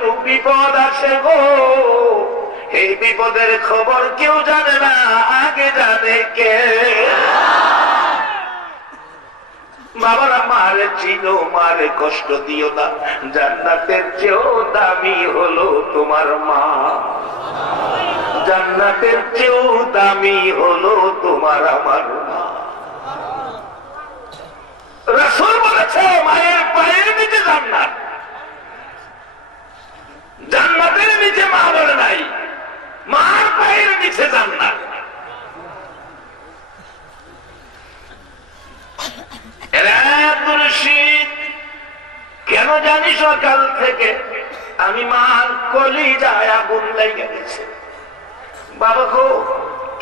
কোন বিপদ আসে গো, এই বিপদের খবর কেউ জানে না, আগে জানে কে? বাবারা মারে চিনো, মারে কষ্ট দিও না, জান্নাতের চেয়েও দামি হলো তোমার মা, জান্নাতের চেয়েও দামি হলো তোমার আমার মা। রাসূল বলেছে মায়ের পায়ের নিচে জান্নাত, জান্নাতের নিচে মা বলে নাই, মার পায়ের নিচে জান্নাত। কেন জানি সকাল থেকে আমি মার কলিজায় আগুন লেগে গেছে। বাবা গো,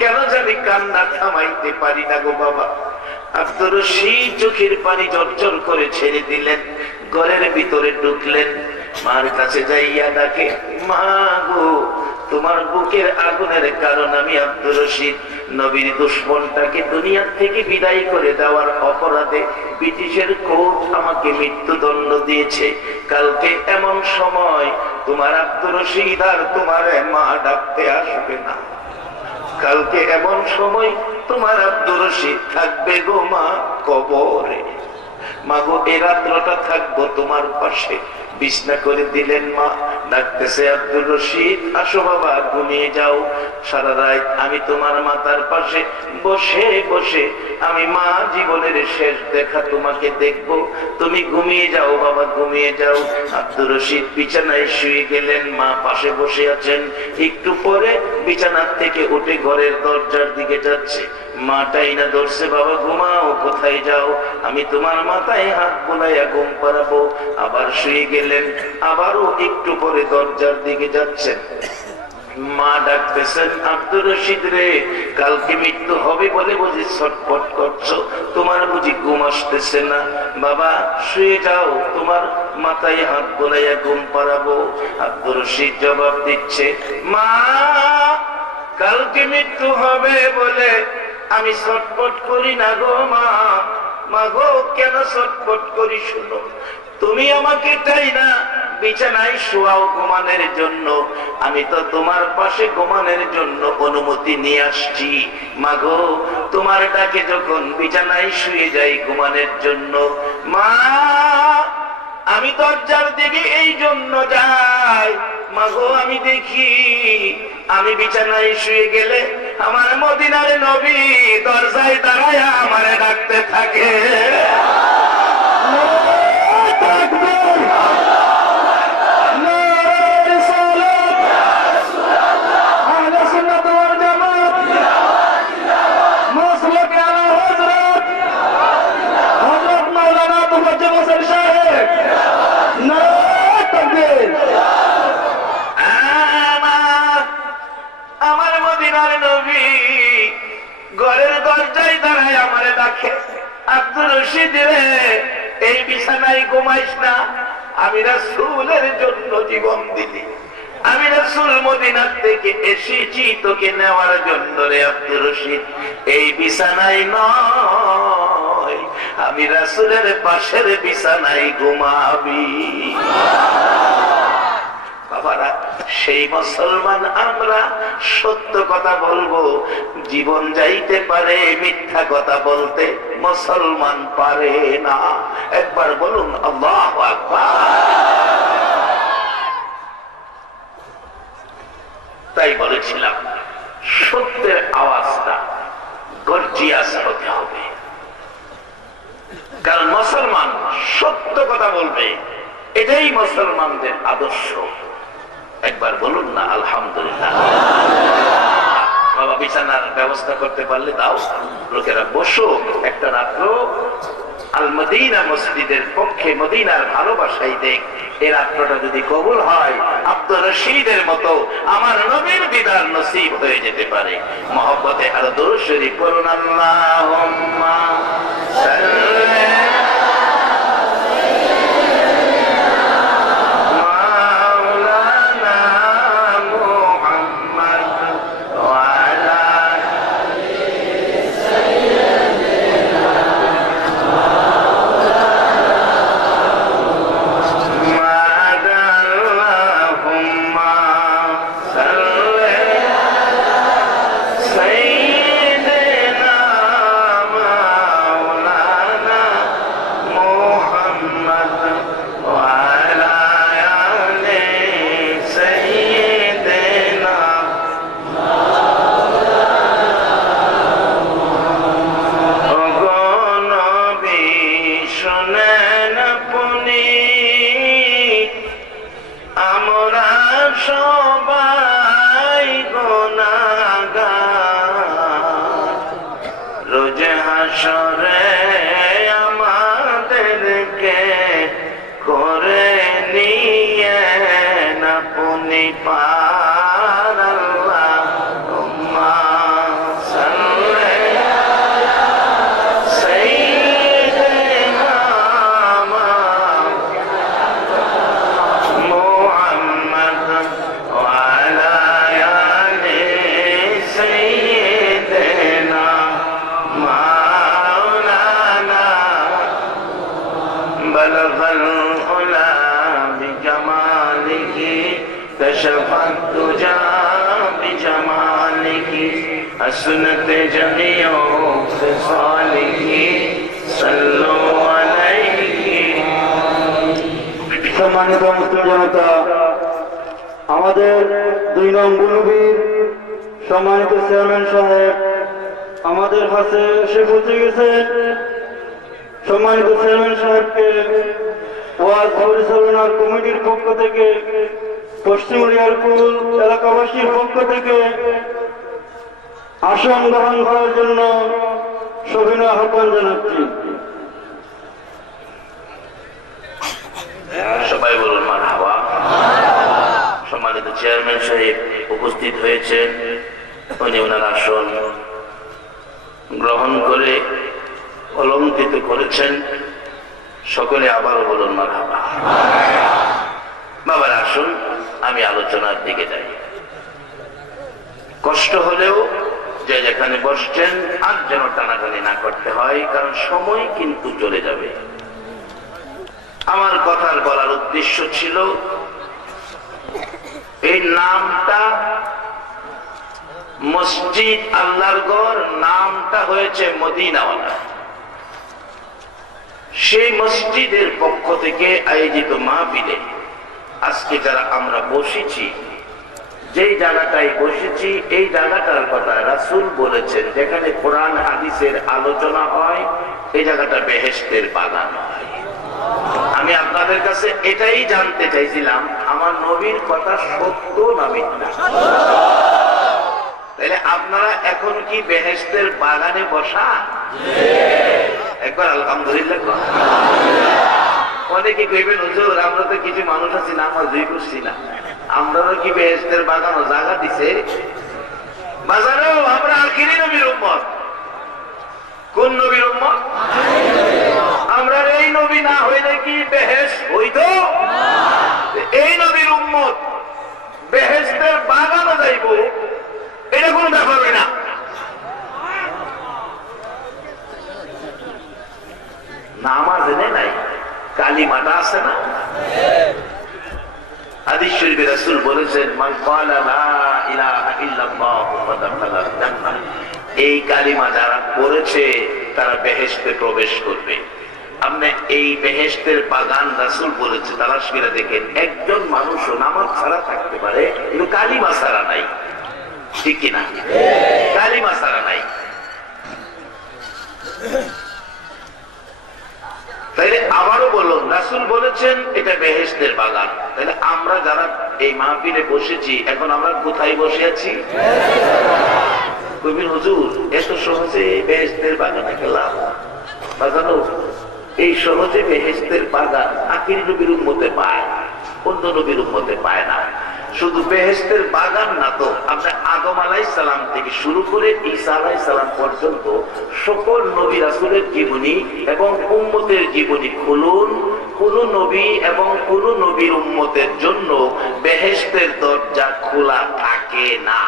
কেন জানি কান্না থামাইতে পারি না গো বাবা। আব্দুর রশিদ চোখের পানি ঝরঝর করে ছেড়ে দিলেন, ঘরের ভিতরে ঢুকলেন, মার কাছে যাইয়া ডাকে, মা গো, তোমার বুকের আগুনের কারণ আমি আব্দুর রশিদ নবীর দুশমনটাকে দুনিয়া থেকে বিদায় করে দেওয়ার অপরাধে ব্রিটিশের কোর্ট আমাকে মৃত্যুদণ্ড দিয়েছে। কালকে এমন সময় তোমার আব্দুর রশিদ আর তোমার মা ডাকতে আসবে না, কালকে এমন সময় তোমার আব্দুর রশিদ থাকবে গো মা কবরে। মা গো, এই রাত্রটা থাকবো তোমার পাশে। বিছনা করে দিলেন মা, ডাকতেছে আব্দুর রশিদ, আসো বাবা, ঘুমিয়ে যাও, সারা রাত আমি তোমার মাথার পাশে বসে বসে আমি মা জীবনের শেষ দেখা তোমাকে দেখবো, তুমি ঘুমিয়ে যাও বাবা, ঘুমিয়ে যাও। আব্দুর রশিদ বিছানায় শুয়ে গেলেন, মা পাশে বসে আছেন। একটু পরে বিছানার থেকে উঠে ঘরের দরজার দিকে যাচ্ছে, মাটাই না ধরছে, বাবা ঘুমাও, কোথায় যাও, আমি তোমার মাথায় হাত বোলাইয়া ঘুম পাড়াবো। আবার শুয়ে গেলেন, আবারও একটু পরে দরজার দিকে যাচ্ছেন, মা ডাকতেছেন, আব্দুর রশিদ রে, কালকে মৃত্যু হবে বলে বুঝি ছটফট করছো, তোমার বুঝি ঘুম আসতেছে না? বাবা শুয়ে যাও, তোমার মাথায় হাত বোলাইয়া ঘুম পাড়াবো। আব্দুর রশিদ জবাব দিচ্ছে, মা কালকে মৃত্যু হবে বলে আমি ছটফট করি না গো মা। মা গো, কেন ছটফট করি শুনো, তুমি আমাকে তাই না বিছানায় শোয়াও ঘুমানোর জন্য, আমি তো তোমার পাশে ঘুমানোর জন্য অনুমতি নিয়ে আসছি। মা গো, তোমার ডাকে যখন বিছানায় শুয়ে যাই ঘুমানোর জন্য, মা আমি দরজার দিকে এই জন্য যাই, মা গো আমি দেখি আমি বিছানায় শুয়ে গেলে আমার মদিনার নবী দরজায় দাঁড়ায় আমারে ডাকতে থাকে। আমার মদিনার নবী ঘরের দরজায় দাঁড়ায় আমারে ডাকে, আব্দুর রশিদ রে, এই বিছানায় ঘুমাইস না, আমি রাসূলের জন্য জীবন দিলি, আমি রাসূল মদিনার থেকে এসেছি তোকে নেওয়ার জন্য রে আব্দুর রশিদ, এই বিছানায় নয়, আমি রাসূলের পাশের বিছানায় ঘুমাবি। বাবারা, সেই মুসলমান আমরা, সত্য কথা বলবো, জীবন যাইতে পারে, মিথ্যা কথা বলতে মুসলমান পারে না। একবার বলুন আল্লাহু আকবার। তাই বলেছিলাম, সত্যের আওয়াজটা গর্জিয়াস হতে হবে, কারণ মুসলমান সত্য কথা বলবে, এটাই মুসলমানদের আদর্শ। একবার বলুন না আলহামদুলিল্লাহ। বাবা বিছানার ব্যবস্থা করতে পারলে দাও, লোকেরা বসো একটা রাত্র আল মদিনা মসজিদের পক্ষে, মদিনার ভালোবাসাই দেখ, এই রাত্রটা যদি কবুল হয় আব্দুর রশিদের মতো আমার নবীর দিদার নসিব হয়ে যেতে পারে। মহব্বতে আরো দরুদ শরীফ পড়ুন, আল্লাহুম্মা সাল্লি হাসরে আমাদেরকে করে নিয়ে না পুনি পার আল্লাহুম্মা সাল্লি আলা সাইয়্যিদিনা মুহাম্মদ ওয়া আলা আলি সাইয়্যিদিনা মাওলানা বালাগাল উলা বিজামালিহি কাশাফাত তুজা বিজামালিহি হাসনাত জামিউ খিসালিহি সাল্লু আলাইহি। সম্মানিত মুসলিম জনতা, আমাদের 2 নং বুলুবীর সম্মানিত চেয়ারম্যান সাহেব আমাদের কাছে এসে পৌঁছে গেছেন। সম্মানিত চেয়ারম্যান সাহেবকে ওয়াজ পরিচালনার কমিটির পক্ষ থেকে, পশ্চিম উলিয়ারপুর এলাকাবাসীর পক্ষ থেকে আসন গ্রহণ করার জন্য সবিনয় আহ্বান জানাচ্ছি। সবাই বলুন মারহাবা। সম্মানিত চেয়ারম্যান সাহেব উপস্থিত হয়েছেন, উনি ওনার আসন গ্রহণ করে অলঙ্কৃত করেছেন। সকলে আবারও বলুন মারহাবা। বাবার আসুন, আমি আলোচনার দিকে যাই। কষ্ট হলেও যে যেখানে বসছেন আর যেন টানাটানি না করতে হয়, কারণ সময় কিন্তু চলে যাবে। আমার কথার বলার উদ্দেশ্য ছিল এই নামটা মসজিদ আল্লাহর ঘর, নামটা হয়েছে মদিনাওয়ালা। সেই মসজিদের পক্ষ থেকে আয়োজিত মাহফিলে আজকে যারা আমরা বসেছি, যেই জায়গাটায় বসেছি, এই জায়গাটার কথা রাসূল বলেছেন, যেখানে কোরআন হাদিসের আলোচনা হয়, এই জায়গাটা বেহেশতের বাগান হয়। আমি আপনাদের কাছে এটাই জানতে চাইছিলাম, আমার নবীর কথা সত্য না মিথ্যা? তাহলে আপনারা এখন কি বেহেশতের বাগানে বসা? একবার আলহামদুলিল্লাহ। অনেকে কইবেন হুজুর, আমরা তো কিছু মানুষ আছি না, আমরা দুই করছি না, আমরাও কি বেহেশতের বাগানও জায়গা দিছে? বাজারেও আমরা আখিরি নবীর উম্মত। কোন নবীর উম্মত? আমরা এই নবী না হইলে কি বেহেশত হইতো? এই নবীর উম্মত বেহেশতের বাগানে যাইব, এটা কোনো ব্যাপার না। নামাজ এনে নাই, কালিমাটা আছে না? হাদিস শরীফে রাসূল বলেছেন, মান ক্বালা লা ইলাহা ইল্লাল্লাহু ফাদাখালাল জান্নাহ। এই কালিমা যারা পড়েছে তারা বেহেশতে প্রবেশ করবে। আপনি এই বেহেশতের বাগান রাসূল বলেছে, তালাশ করে দেখেন, একজন মানুষও নামাজ ছাড়া থাকতে পারে, কিন্তু কালিমা ছাড়া নাই। ঠিক কিনা? কালিমা ছাড়া নাই। তাইলে আবারও বলুন, রাসূল বলেছেন এটা বেহেশতের বাগান। তাহলে আমরা যারা এই মাহফিলে বসেছি, এখন আমরা কোথায় বসে আছি? কবির হুজুর, এত সহজে বেহেশতের বাগানে গেলাম। বাগানো এই সহজে বেহেশতের বাগান আখিরি নবীর উম্মতে পায়, অন্য নবীর উম্মতে পায় না। শুধু বেহেশতের বাগান না তো, আমরা আদম আলাইহিস সালাম থেকে শুরু করে ঈসা আলাইহিস সালাম পর্যন্ত সকল নবী রাসূলের জীবনী এবং উম্মতের জীবনী খুলুন। কোন নবী এবং কোন নবীর উম্মতের জন্য বেহেশতের দরজা খোলা থাকে না।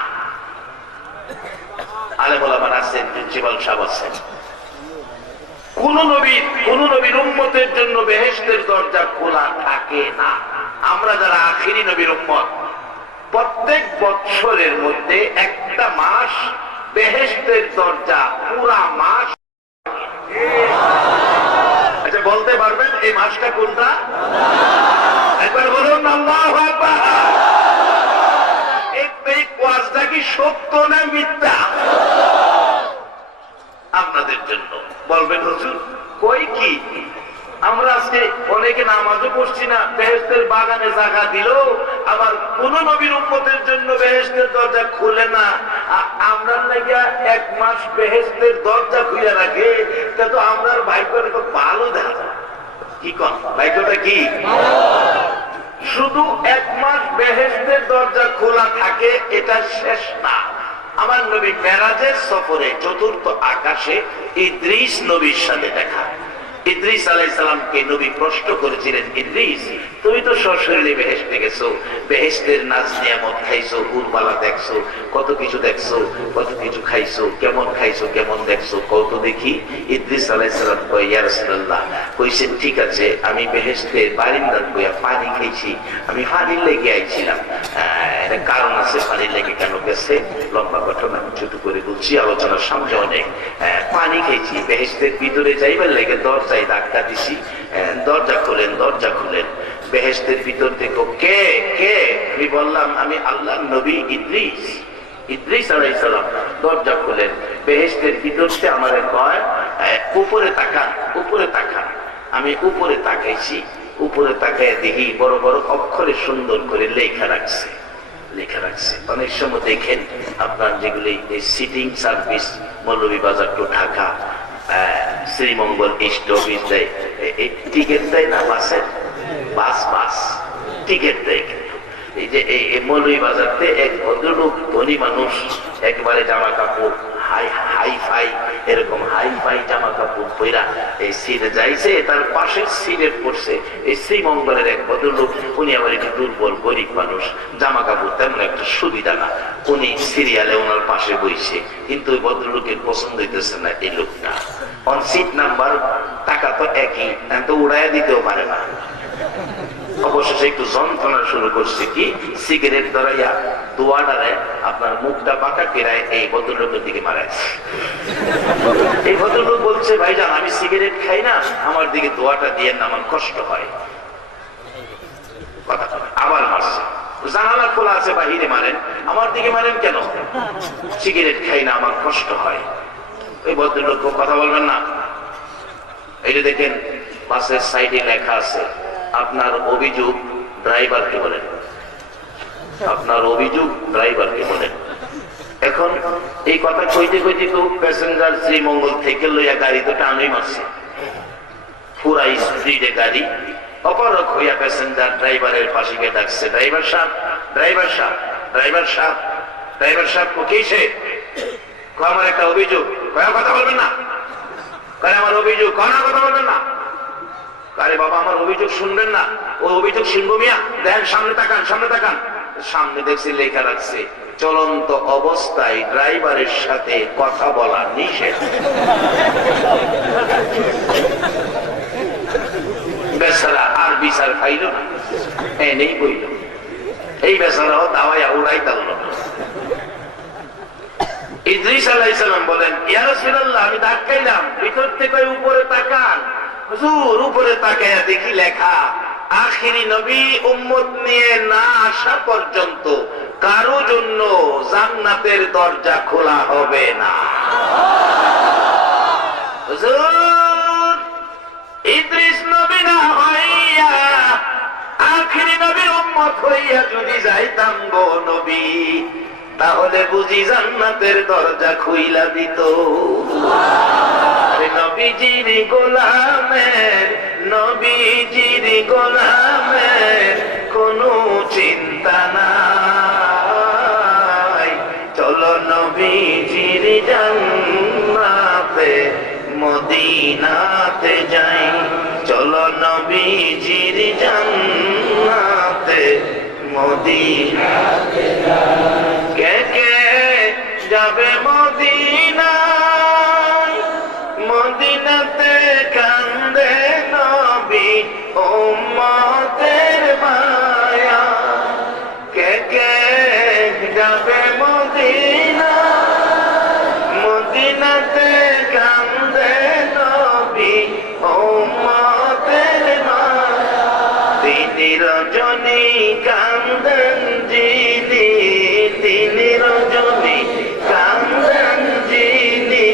আলেম ওলামা আছেন, প্রিন্সিপাল সাহেব আছেন, কোন নবীর উম্মতের জন্য বেহেশতের দরজা খোলা থাকে না। আমরা যারা আখিরি নবীর উম্মত, প্রত্যেক বৎসরের মধ্যে একটা মাস বেহেশতের দরজা পুরা মাস। আচ্ছা, বলতে পারবেন এই মাসটা কোনটা? একবার বলুন আল্লাহু আকবার। এই ওয়াজটা কি সত্য না মিথ্যা? আপনাদের জন্য বলবেন হুজুর কই কি? আমরা আজকে অনেকে নামাজও পড়ছি না, বেহেশতের বাগানে জায়গা দিল, আবার কোন নবীর উম্মতের জন্য বেহেশতের দরজা খুলে না। আমরা লাগিয়া 1 মাস বেহেশতের দরজা খুলে রাখে, তা তো আমরা ভাগ্যটা তো ভালো দেখা যায়। কি কন ভাগ্যটা কি? শুধু 1 মাস বেহেশতের দরজা খোলা থাকে এটা শেষ না। আমার নবী মেরাজের সফরে 4th আকাশে ইদ্রিস নবীর সাথে দেখা। ইদ্রিস আলাইহিস সালামকে নবী প্রশ্ন করেছিলেন, ইদ্রিস তুমি তো সশরীরে বেহেশতে গেছো, বেহেশতের নাজ নিয়ামত খাইছো, হুরবালা দেখছো, কত কিছু দেখছো, কত কিছু খাইছো, কেমন খাইছো, কেমন দেখছো, কত দেখি। ইদ্রিস আলাইহিস সালাম কয়, ইয়া রাসূলুল্লাহ, কইছেন ঠিক আছে, আমি বেহেশতের বারিন্দাত বইয়া পানি খাইছি, আমি পানির লেগে আইছিলাম। এটা কারণ আছে, পানির লেগে কেন গেছে, লম্বা ঘটনা আমি ছোট করে বলছি, আলোচনার সামনে অনেক। পানি খেয়েছি, বেহেশতের ভিতরে যাইবার লেগে দরজায় ধাক্কা দিছি, দরজা খুলেন, দরজা খুলেন। বেহেশতের ভিতর থেকে কে কে? আমি বললাম আমি আল্লাহর নবী ইদ্রিস। ইদ্রিস আলাইহিস সালাম দরজা খুলেন, বেহেশতের ভিতর থেকে আমাদের কয় উপরে তাকান, উপরে তাকান। আমি উপরে তাকাইছি, উপরে তাকায় দেখি বড় বড় অক্ষরে সুন্দর করে লেখা রাখছে, লেখা রাখছে। অনেক সময় দেখেন আপনার যেগুলি sitting service, Moulvibazar to Dhaka, Sreemangal east office দেয়, টিকিট দেয় না বাসের, বাস বাস টিকিট দেয়। কিন্তু এই যে এই মৌলভীবাজারতে এক ভদ্রলোক ধনী মানুষ, একবারে জামা কাপড় হাই ফাই, এরকম হাই ফাই জামা কাপড় পইরা এই সিটে যাইছে, তার পাশের সিটে পড়ছে এই শ্রীমঙ্গলের এক ভদ্রলোক। উনি আবার একটু দুর্বল গরিব মানুষ, জামা কাপড় তেমন একটা সুবিধা না। উনি সিরিয়ালে ওনার পাশে বইছে, কিন্তু ওই ভদ্রলোকের পছন্দ হইতেছে না এই লোকটা। অন সিট নাম্বার টাকা তো একই, তো উড়াইয়া দিতেও পারে না। অবশেষে একটু যন্ত্রণা শুরু করছে, কি সিগারেট ধরাইয়া দোয়াটারে আপনার মুখটা বাঁকা কেরায় এই ভদ্রলোকের দিকে মারাইছে। এই ভদ্রলোক বলছে, ভাইজান আমি সিগারেট খাই না, আমার দিকে দোয়াটা দিয়ে না, আমার কষ্ট হয়। আবার মারছে, জানালা খোলা আছে বাহিরে মারেন, আমার দিকে মারেন কেন? সিগারেট খাই না, আমার কষ্ট হয়। ওই ভদ্রলোক কথা বলবেন না। এটা দেখেন বাসের সাইডে লেখা আছে, আপনার অভিযোগ ড্রাইভারকে বলেন, আপনার অভিযোগ ড্রাইভারকে বলেন। এখন এই কথা কইতে কইতে তো প্যাসেঞ্জার শ্রীমঙ্গল থেকে লইয়া গাড়ি তো টানুই মারছে, পুরা স্পিডে গাড়ি। অপরক হইয়া প্যাসেঞ্জার ড্রাইভারের পাশে গিয়ে ডাকছে, ড্রাইভার সাহেব, ড্রাইভার সাহেব, ড্রাইভার সাহেব, ড্রাইভার সাহেব কোকিছে, আমার একটা অভিযোগ। কয়া কথা বলবেন না, কয় আমার অভিযোগ, কনা কথা বলবেন না। আরে বাবা আমার অভিযোগ শুনবেন না, ও অভিযোগ শুনবো মিয়া, দেখেন সামনে তাকান, সামনে তাকান। সামনে দেখছি লেখা রাখছে, চলন্ত অবস্থায় ড্রাইভারের সাথে কথা বলা নিষেধ। বেচারা আর বিচার খাইল না, এনেই বইল। এই বেচারাও দাওয়াইয়া উড়াই তাল। ইদ্রিস আলাইহিস সালাম বলেন, ইয়া রাসূলুল্লাহ আমি ধাক্কাইলাম, ভিতর থেকে উপরে তাকান। হুজুর উপরে তাকায়া দেখি লেখা, আখিরি নবী উম্মত নিয়ে না আসা পর্যন্ত কারো জন্য জান্নাতের দরজা খোলা হবে না। হুজুর ইদ্রিস নবী না হইয়া আখিরি নবীর উম্মত হইয়া যদি যাইতাম গো নবী, তাহলে বুঝি জান্নাতের দরজা খুইলা দিত। নবীজির গোলামের, নবীজির গোলামের কোনো চিন্তা নাই। চলো নবীজির জান্নাতে মদিনাতে যাই, চলো নবীজির জান্নাতে মদিনাতে যাই। কে কে যাবে মদিনায়, মদিনাতে কান্দে নবী উম্মতের মায়া। কে কে যাবে মদিনায়, মদিনাতে কান্দে নবী উম্মতের মায়া। তিনি রজনী কান্দেন যিনি, তিনি রজনী কান্দেন যিনি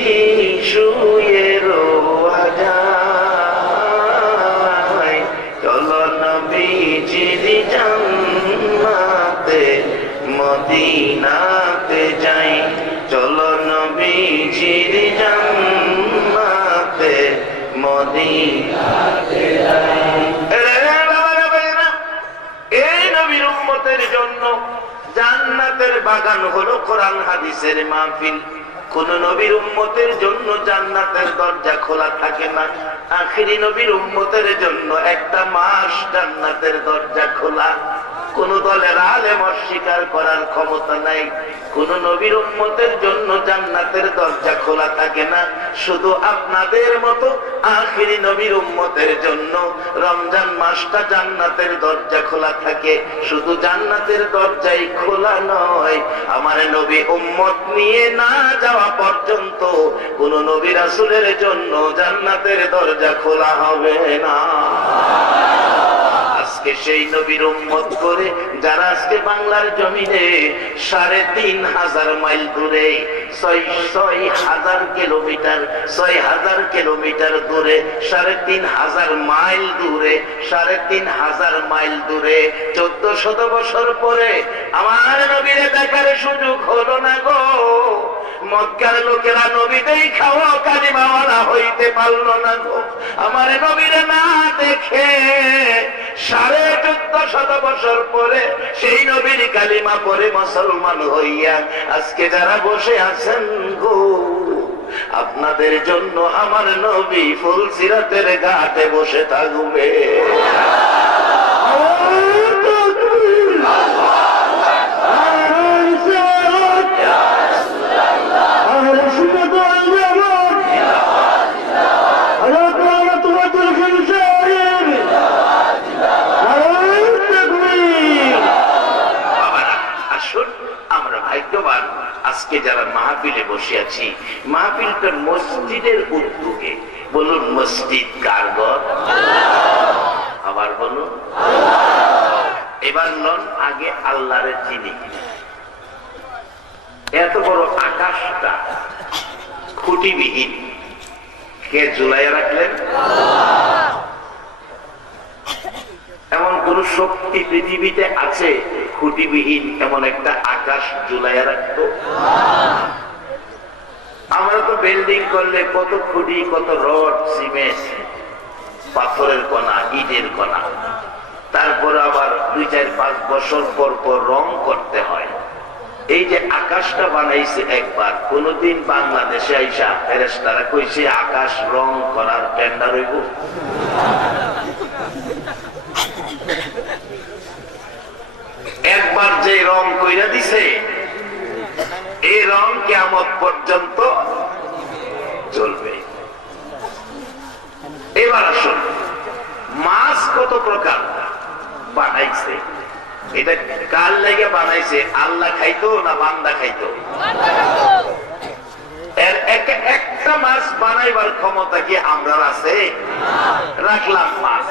শুয়ে রোয়া যায়। চলো নবীজির জান্নাতে মদিনাতে যাই, চলো নবীর জান্নাতে মদিনাতে যাই। এই নবীর উম্মতের জন্য জান্নাতের বাগান হলো কোরআন হাদিসের মাহফিল। কোন নবীর উম্মতের জন্য জান্নাতের দরজা খোলা থাকে না। আখিরি নবীর উম্মতের জন্য একটা মাস জান্নাতের দরজা খোলা। কোন দলের আলেম অস্বীকার করার ক্ষমতা নাই। কোন নবীর উম্মতের জন্য জান্নাতের দরজা খোলা থাকে না। শুধু আপনাদের মতো আখিরি নবীর উম্মতের জন্য রমজান মাসটা জান্নাতের দরজা খোলা থাকে। শুধু জান্নাতের দরজাই খোলা নয়, আমার নবী উম্মত নিয়ে না যাওয়া পর্যন্ত কোন নবী রাসূলের জন্য জান্নাতের দরজা খোলা হবে না। আজকে সেই নবীর উম্মত করে যারা আজকে বাংলার জমিনে ৩,৫০০ মাইল দূরে ৬,০০০ কিলোমিটার ৬,০০০ কিলোমিটার দূরে ৩,৫০০ মাইল দূরে ৩,৫০০ মাইল দূরে ১৪০০ বছর পরে আমার নবীরে দেখার সুযোগ হলো না গো। মক্কার লোকেরা নবীদের খাওয়া কালিমাওয়ালা হইতে পারল না গো। আমার নবীরে না দেখে ১৪৫০ বছর পরে সেই নবীর কালিমা পরে মুসলমান হইয়া আজকে যারা বসে আছেন গো, আপনাদের জন্য আমার নবী ফুলসিরাতের ঘাটে বসে থাকবে। আজকে যারা মাহফিলে বসে আছি, মাহফিলটা মসজিদের উদ্যোগে। বলুন মসজিদ কার ঘর? আবার বলুন। এবার নন আগে আল্লাহরে চিনি। এত বড় আকাশটা খুঁটিবিহীন কে ঝুলাইয়া রাখলেন? এমন কোন শক্তি পৃথিবীতে আছে খুঁটিবিহীন এমন একটা আকাশ ঝুলাইয়া রাখতো? আমরা তো বিল্ডিং করলে কত খুঁটি, কত রড, সিমেন্ট, পাথরের কণা, ইটের কণা, তারপর আবার ২-৪-৫ বছর পর পর রং করতে হয়। এই যে আকাশটা বানাইছে একবার, কোনদিন বাংলাদেশে আইসা ফেরেশতারা কইছে আকাশ রং করার টেন্ডার হইব? একবার যে রং কইরা দিছে, এই রং কিয়ামত পর্যন্ত চলবে। এবার আসুন, মাছ কত প্রকার বানাইছে, এটা কার লাগে বানাইছে? আল্লাহ খাইতো না বান্দা খাইতো? একটা মাছ বানাইবার ক্ষমতা কি আমরা আছে? রাখলাম মাছ।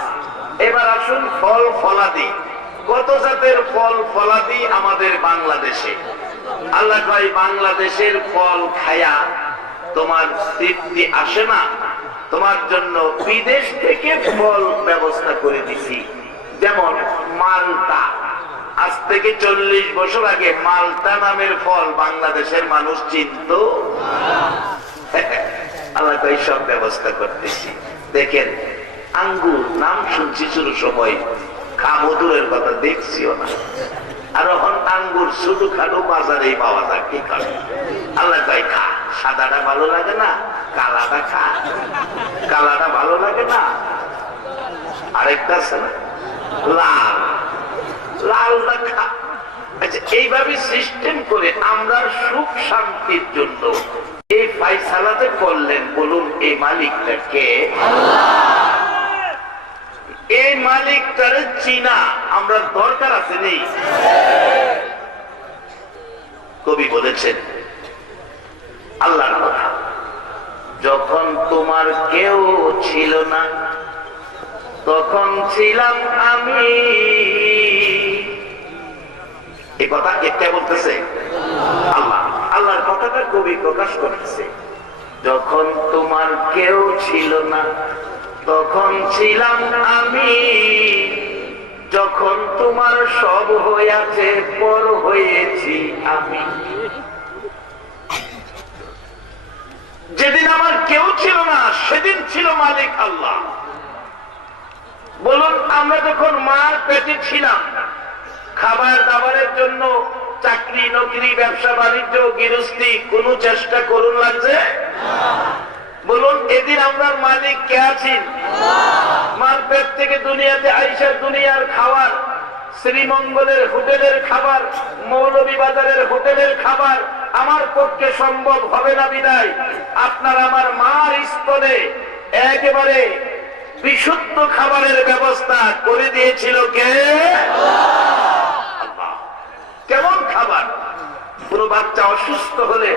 এবার আসুন ফল ফলাদি, কত জাতের ফল ফলাদি আমাদের বাংলাদেশে। আল্লাহ কয় বাংলাদেশের ফল খায়া তোমার তৃপ্তি আসে না, তোমার জন্য বিদেশ থেকে ফল ব্যবস্থা করে দিছি। যেমন মালটা, আজ থেকে ৪০ বছর আগে মালটা নামের ফল বাংলাদেশের মানুষ চিনত? আল্লাহ কয় সব ব্যবস্থা করতেছি। দেখেন আঙ্গুর নাম শুনছি শুরু সময়, খামদুরের কথা দেখছিও না, আর এখন আঙ্গুর শুধু খাটো বাজারেই পাওয়া যায়। কি খাবে? আল্লাহ কয় খা, সাদাটা ভালো লাগে না, কালাটা খা। কালাটা ভালো লাগে না, আরেকটা আছে না লাল, লালটা খা। আচ্ছা, এইভাবে সিস্টেম করে আমরা সুখ শান্তির জন্য এই ফায়সালাতে করলেন। বলুন এই মালিকটা কে? এই মালিকটার চিনা আমরা দরকার আছে নেই? কবি বলেছেন আল্লাহর কথা, যখন তোমার কেউ ছিল না তখন ছিলাম আমি। এই কথা কে বলতেছে? আল্লাহ। আল্লাহর কথাটা কবি প্রকাশ করতেছে, যখন তোমার কেউ ছিল না তখন ছিলাম আমি, যখন তোমার সব হয়েছে পর হয়েছি আমি। কেউ ছিল না, সেদিন ছিল মালিক আল্লাহ। বলুন, আমরা যখন মার পেটে ছিলাম, খাবার দাবারের জন্য চাকরি নকরি ব্যবসা বাণিজ্য গৃহস্থী কোন চেষ্টা করুন লাগছে? বলুন, এদিন আমরা মালিক কে আছেন? মার পেট থেকে দুনিয়াতে আইসা দুনিয়ার খাবার, শ্রীমঙ্গলের হোটেলের খাবার, মৌলভীবাজারের হোটেলের খাবার আমার পক্ষে সম্ভব হবে না বিদায় আপনার আমার মার স্তরে একেবারে বিশুদ্ধ খাবারের ব্যবস্থা করে দিয়েছিল কে? কেমন খাবার? কোন বাচ্চা অসুস্থ হলে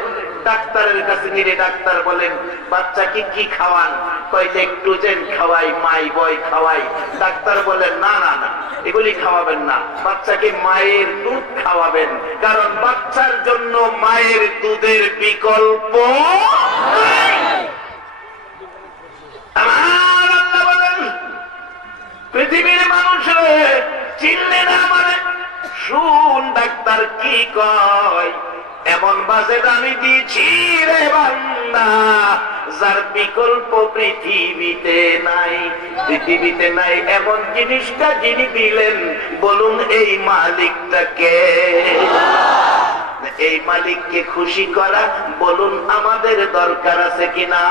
ডাক্তারের কাছে নিলে ডাক্তার বলেন বাচ্চাকে কি খাওয়ান? কইলে একটু যেন খাওয়াই, মাই বয় খাওয়াই। ডাক্তার বলেন না না না, এগুলি খাওয়াবেন না, বাচ্চাকে মায়ের দুধ খাওয়াবেন, কারণ বাচ্চার জন্য মায়ের দুধের বিকল্প নাই। আমার আল্লাহ বলেন পৃথিবীর মানুষ চিনলে না মানে শুন ডাক্তার কি কয়, এমন বাজেট আমি দিয়েছি রে বান্দা যার বিকল্প পৃথিবীতে নাই। পৃথিবীতে নাই এমন জিনিসটা যিনি দিলেন, বলুন এই মালিকটাকে। এই মালিককে খুশি করা বলুন আমাদের দরকার আছে কিনা?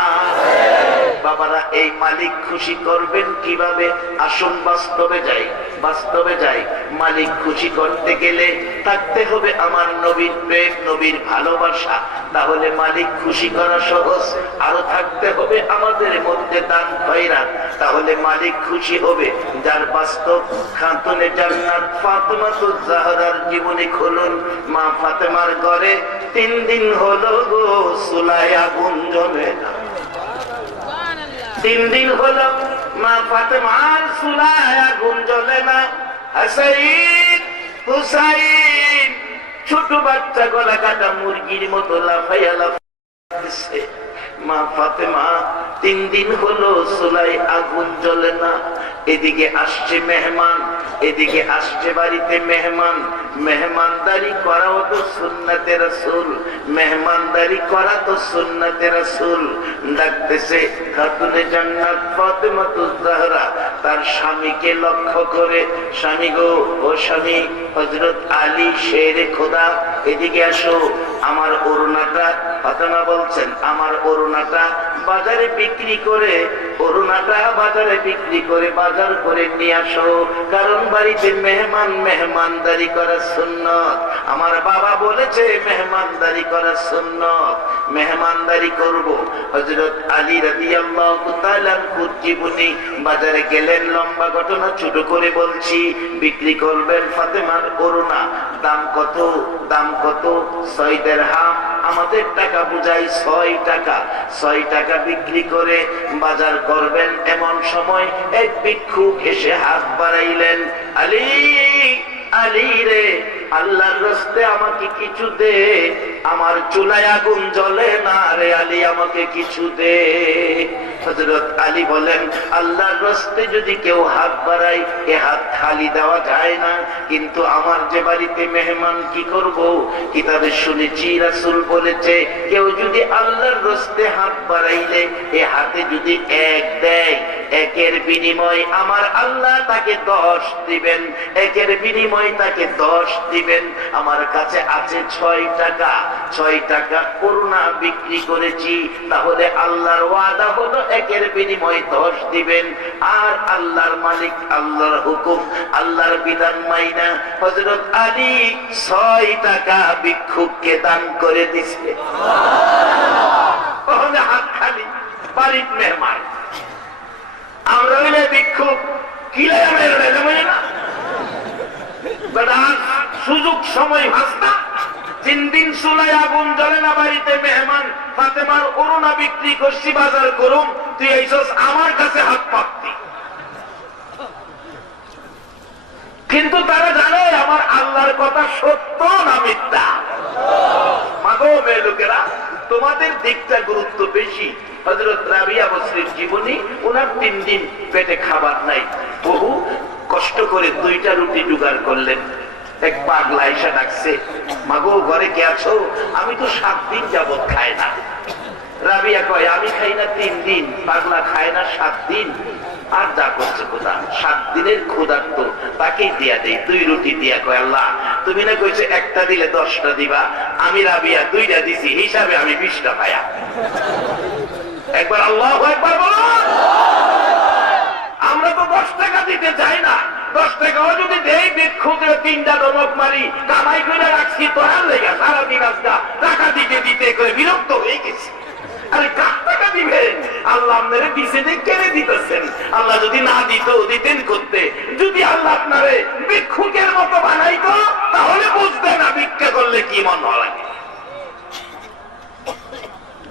বাবারা, এই মালিক খুশি করবেন কিভাবে? আসুন বাস্তবে যাই, বাস্তবে যাই। মালিক খুশি করতে গেলে থাকতে হবে আমার নবীর প্রেম, নবীর ভালোবাসা, তাহলে মালিক খুশি করা সহজ। আরো থাকতে হবে আমাদের মধ্যে দান খয়রাত, তাহলে মালিক খুশি হবে। যার বাস্তব খাতুনে জান্নাত ফাতেমাতুজ জাহরার জীবনী খুলুন। মা ফাতেমার ঘরে 3 দিন হলো গো চুলায় আগুন জ্বলে না। 3 দিন হলো মা ফাতেমার চুলায় আগুন জ্বলে না। হাসাইন হুসাইন ছোট বাচ্চা গলা কাটা মুরগির মতো লাফাইয়া লাফাইছে। মা ফাতেমা 3 দিন হলো চুলায় আগুন জ্বলে না। এদিকে আসছে মেহমান, এদিকে আসছে বাড়িতে মেহমান। মেহমানদারি করাও তো সুন্নাতে রাসূল, মেহমানদারি করা তো সুন্নাতে রাসূল। ডাকতেছে খাতুনে জান্নাত ফাতেমাতুজ জাহরা তার স্বামীকে লক্ষ্য করে, স্বামী গো, ও স্বামী, হযরত আলী শেরে খোদা এদিকে আসো। আমার ওড়নাটা, ফাতেমা বলছেন আমার ওড়নাটা বাজারে বিক্রি করে, ওড়নাটা বাজারে বিক্রি করে বাজার করে নিয়ে আসো, কারণ বাড়িতে মেহমান, মেহমানদারি করা সুন্নাত। আমার বাবা বলেছে মেহমানদারি করা সুন্নাত, মেহমানদারি করব। হযরত আলী রাদিয়াল্লাহু তাআলা আনহুর জীবনী। বাজারে গেলেন, লম্বা ঘটনা ছোট করে বলছি। বিক্রি করবেন ফাতেমার ওড়না। দাম কত? দাম কত? 6 দিরহাম। আমাদের টাকা বুঝাই 6 টাকা। 6 টাকা বিক্রি করে বাজার করবেন। এমন সময় এক ভিক্ষুক এসে হাত বাড়াইলেন, আলী, আলী রে, আল্লাহর রাস্তে আমাকে কিছু দে, আমার চুলায় আগুন জ্বলে না রে আলী, আমাকে কিছু দে। হযরত আলী বলেন আল্লাহর রাস্তে যদি কেউ হাত বাড়ায় এ হাত খালি দেওয়া যায় না, কিন্তু আমার যে বাড়িতে মেহমান কি করব? কিতাবে শুনেছি রাসূল বলেছে কেউ যদি আল্লাহর রাস্তে হাত বাড়াইলে এ হাতে যদি 1 দেয়, 1-এর বিনিময় আমার আল্লাহ তাকে 10 দিবেন, 1-এর বিনিময় তাকে 10 দিবেন। আমার কাছে আছে 6 টাকা, 6 টাকা করুণা বিক্রি করেছি, তাহলে আল্লাহর ওয়াদা হলো 1-এর বিনিময় 10 দিবেন। আর আল্লাহর মালিক, আল্লাহর হুকুম, আল্লাহর বিধান মাইনা হযরত আলী 6 টাকা ভিক্ষুককে দান করে দিছে। ওখানে হাত খালি, বাড়ির মেহমান। আমরা হইলে ভিক্ষুক কিলে না, সুযোগ সময় হাসনা। 3 দিন চুলায় আগুন জ্বলে না, বাড়িতে মেহমান। ফাতেমার ওড়না বিক্রি করছি, বাজার করুন, তুই এইসব আমার কাছে হাত পাতি। কিন্তু তারা জানে আমার আল্লাহর কথা সত্য না মিথ্যা। মাগো মেয়ে লোকেরা, তোমাদের দিকটা গুরুত্ব বেশি। হযরত রাবিয়া বসরির জীবনী, ওনার 3 দিন পেটে খাবার নাই। বহু কষ্ট করে 2টা রুটি জোগাড় করলেন। এক পাগলা এসে ডাকছে, মাগো ঘরে কে আছো? আমি তো 7 দিন যাবত খাই না। রাবিয়া কয় আমি খাই না 3 দিন, পাগলা খায় না 7 দিন। আর যা করছে খোদা 7 দিনের ক্ষুধার্ত তাকেই দিয়া দেয় 2 রুটি দিয়া। কয় আল্লাহ তুমি না কইছো একটা দিলে 10টা দিবা, আমি রাবিয়া 2টা দিছি, হিসাবে আমি 20টা পায়া। একবার আল্লাহু আকবার বলুন। আমরা তো 10 টাকা দিতে চাই না, 10 টাকাও যদি দেই ভিক্ষুকের 3টা ধমক মারি, কামাই করে রাখছি তোরার লেগা সারা বিকাশটা টাকা দিতে দিতে করে বিরক্ত হয়ে গেছি। আরে কার টাকা দিবেন? আল্লাহ আপনারে দিছে যে কেড়ে দিতেছেন। আল্লাহ যদি না দিত দিতেন করতে। যদি আল্লাহ আপনারে ভিক্ষুকের মতো বানাইতো তাহলে বুঝতেন না ভিক্ষা করলে কি মন লাগে।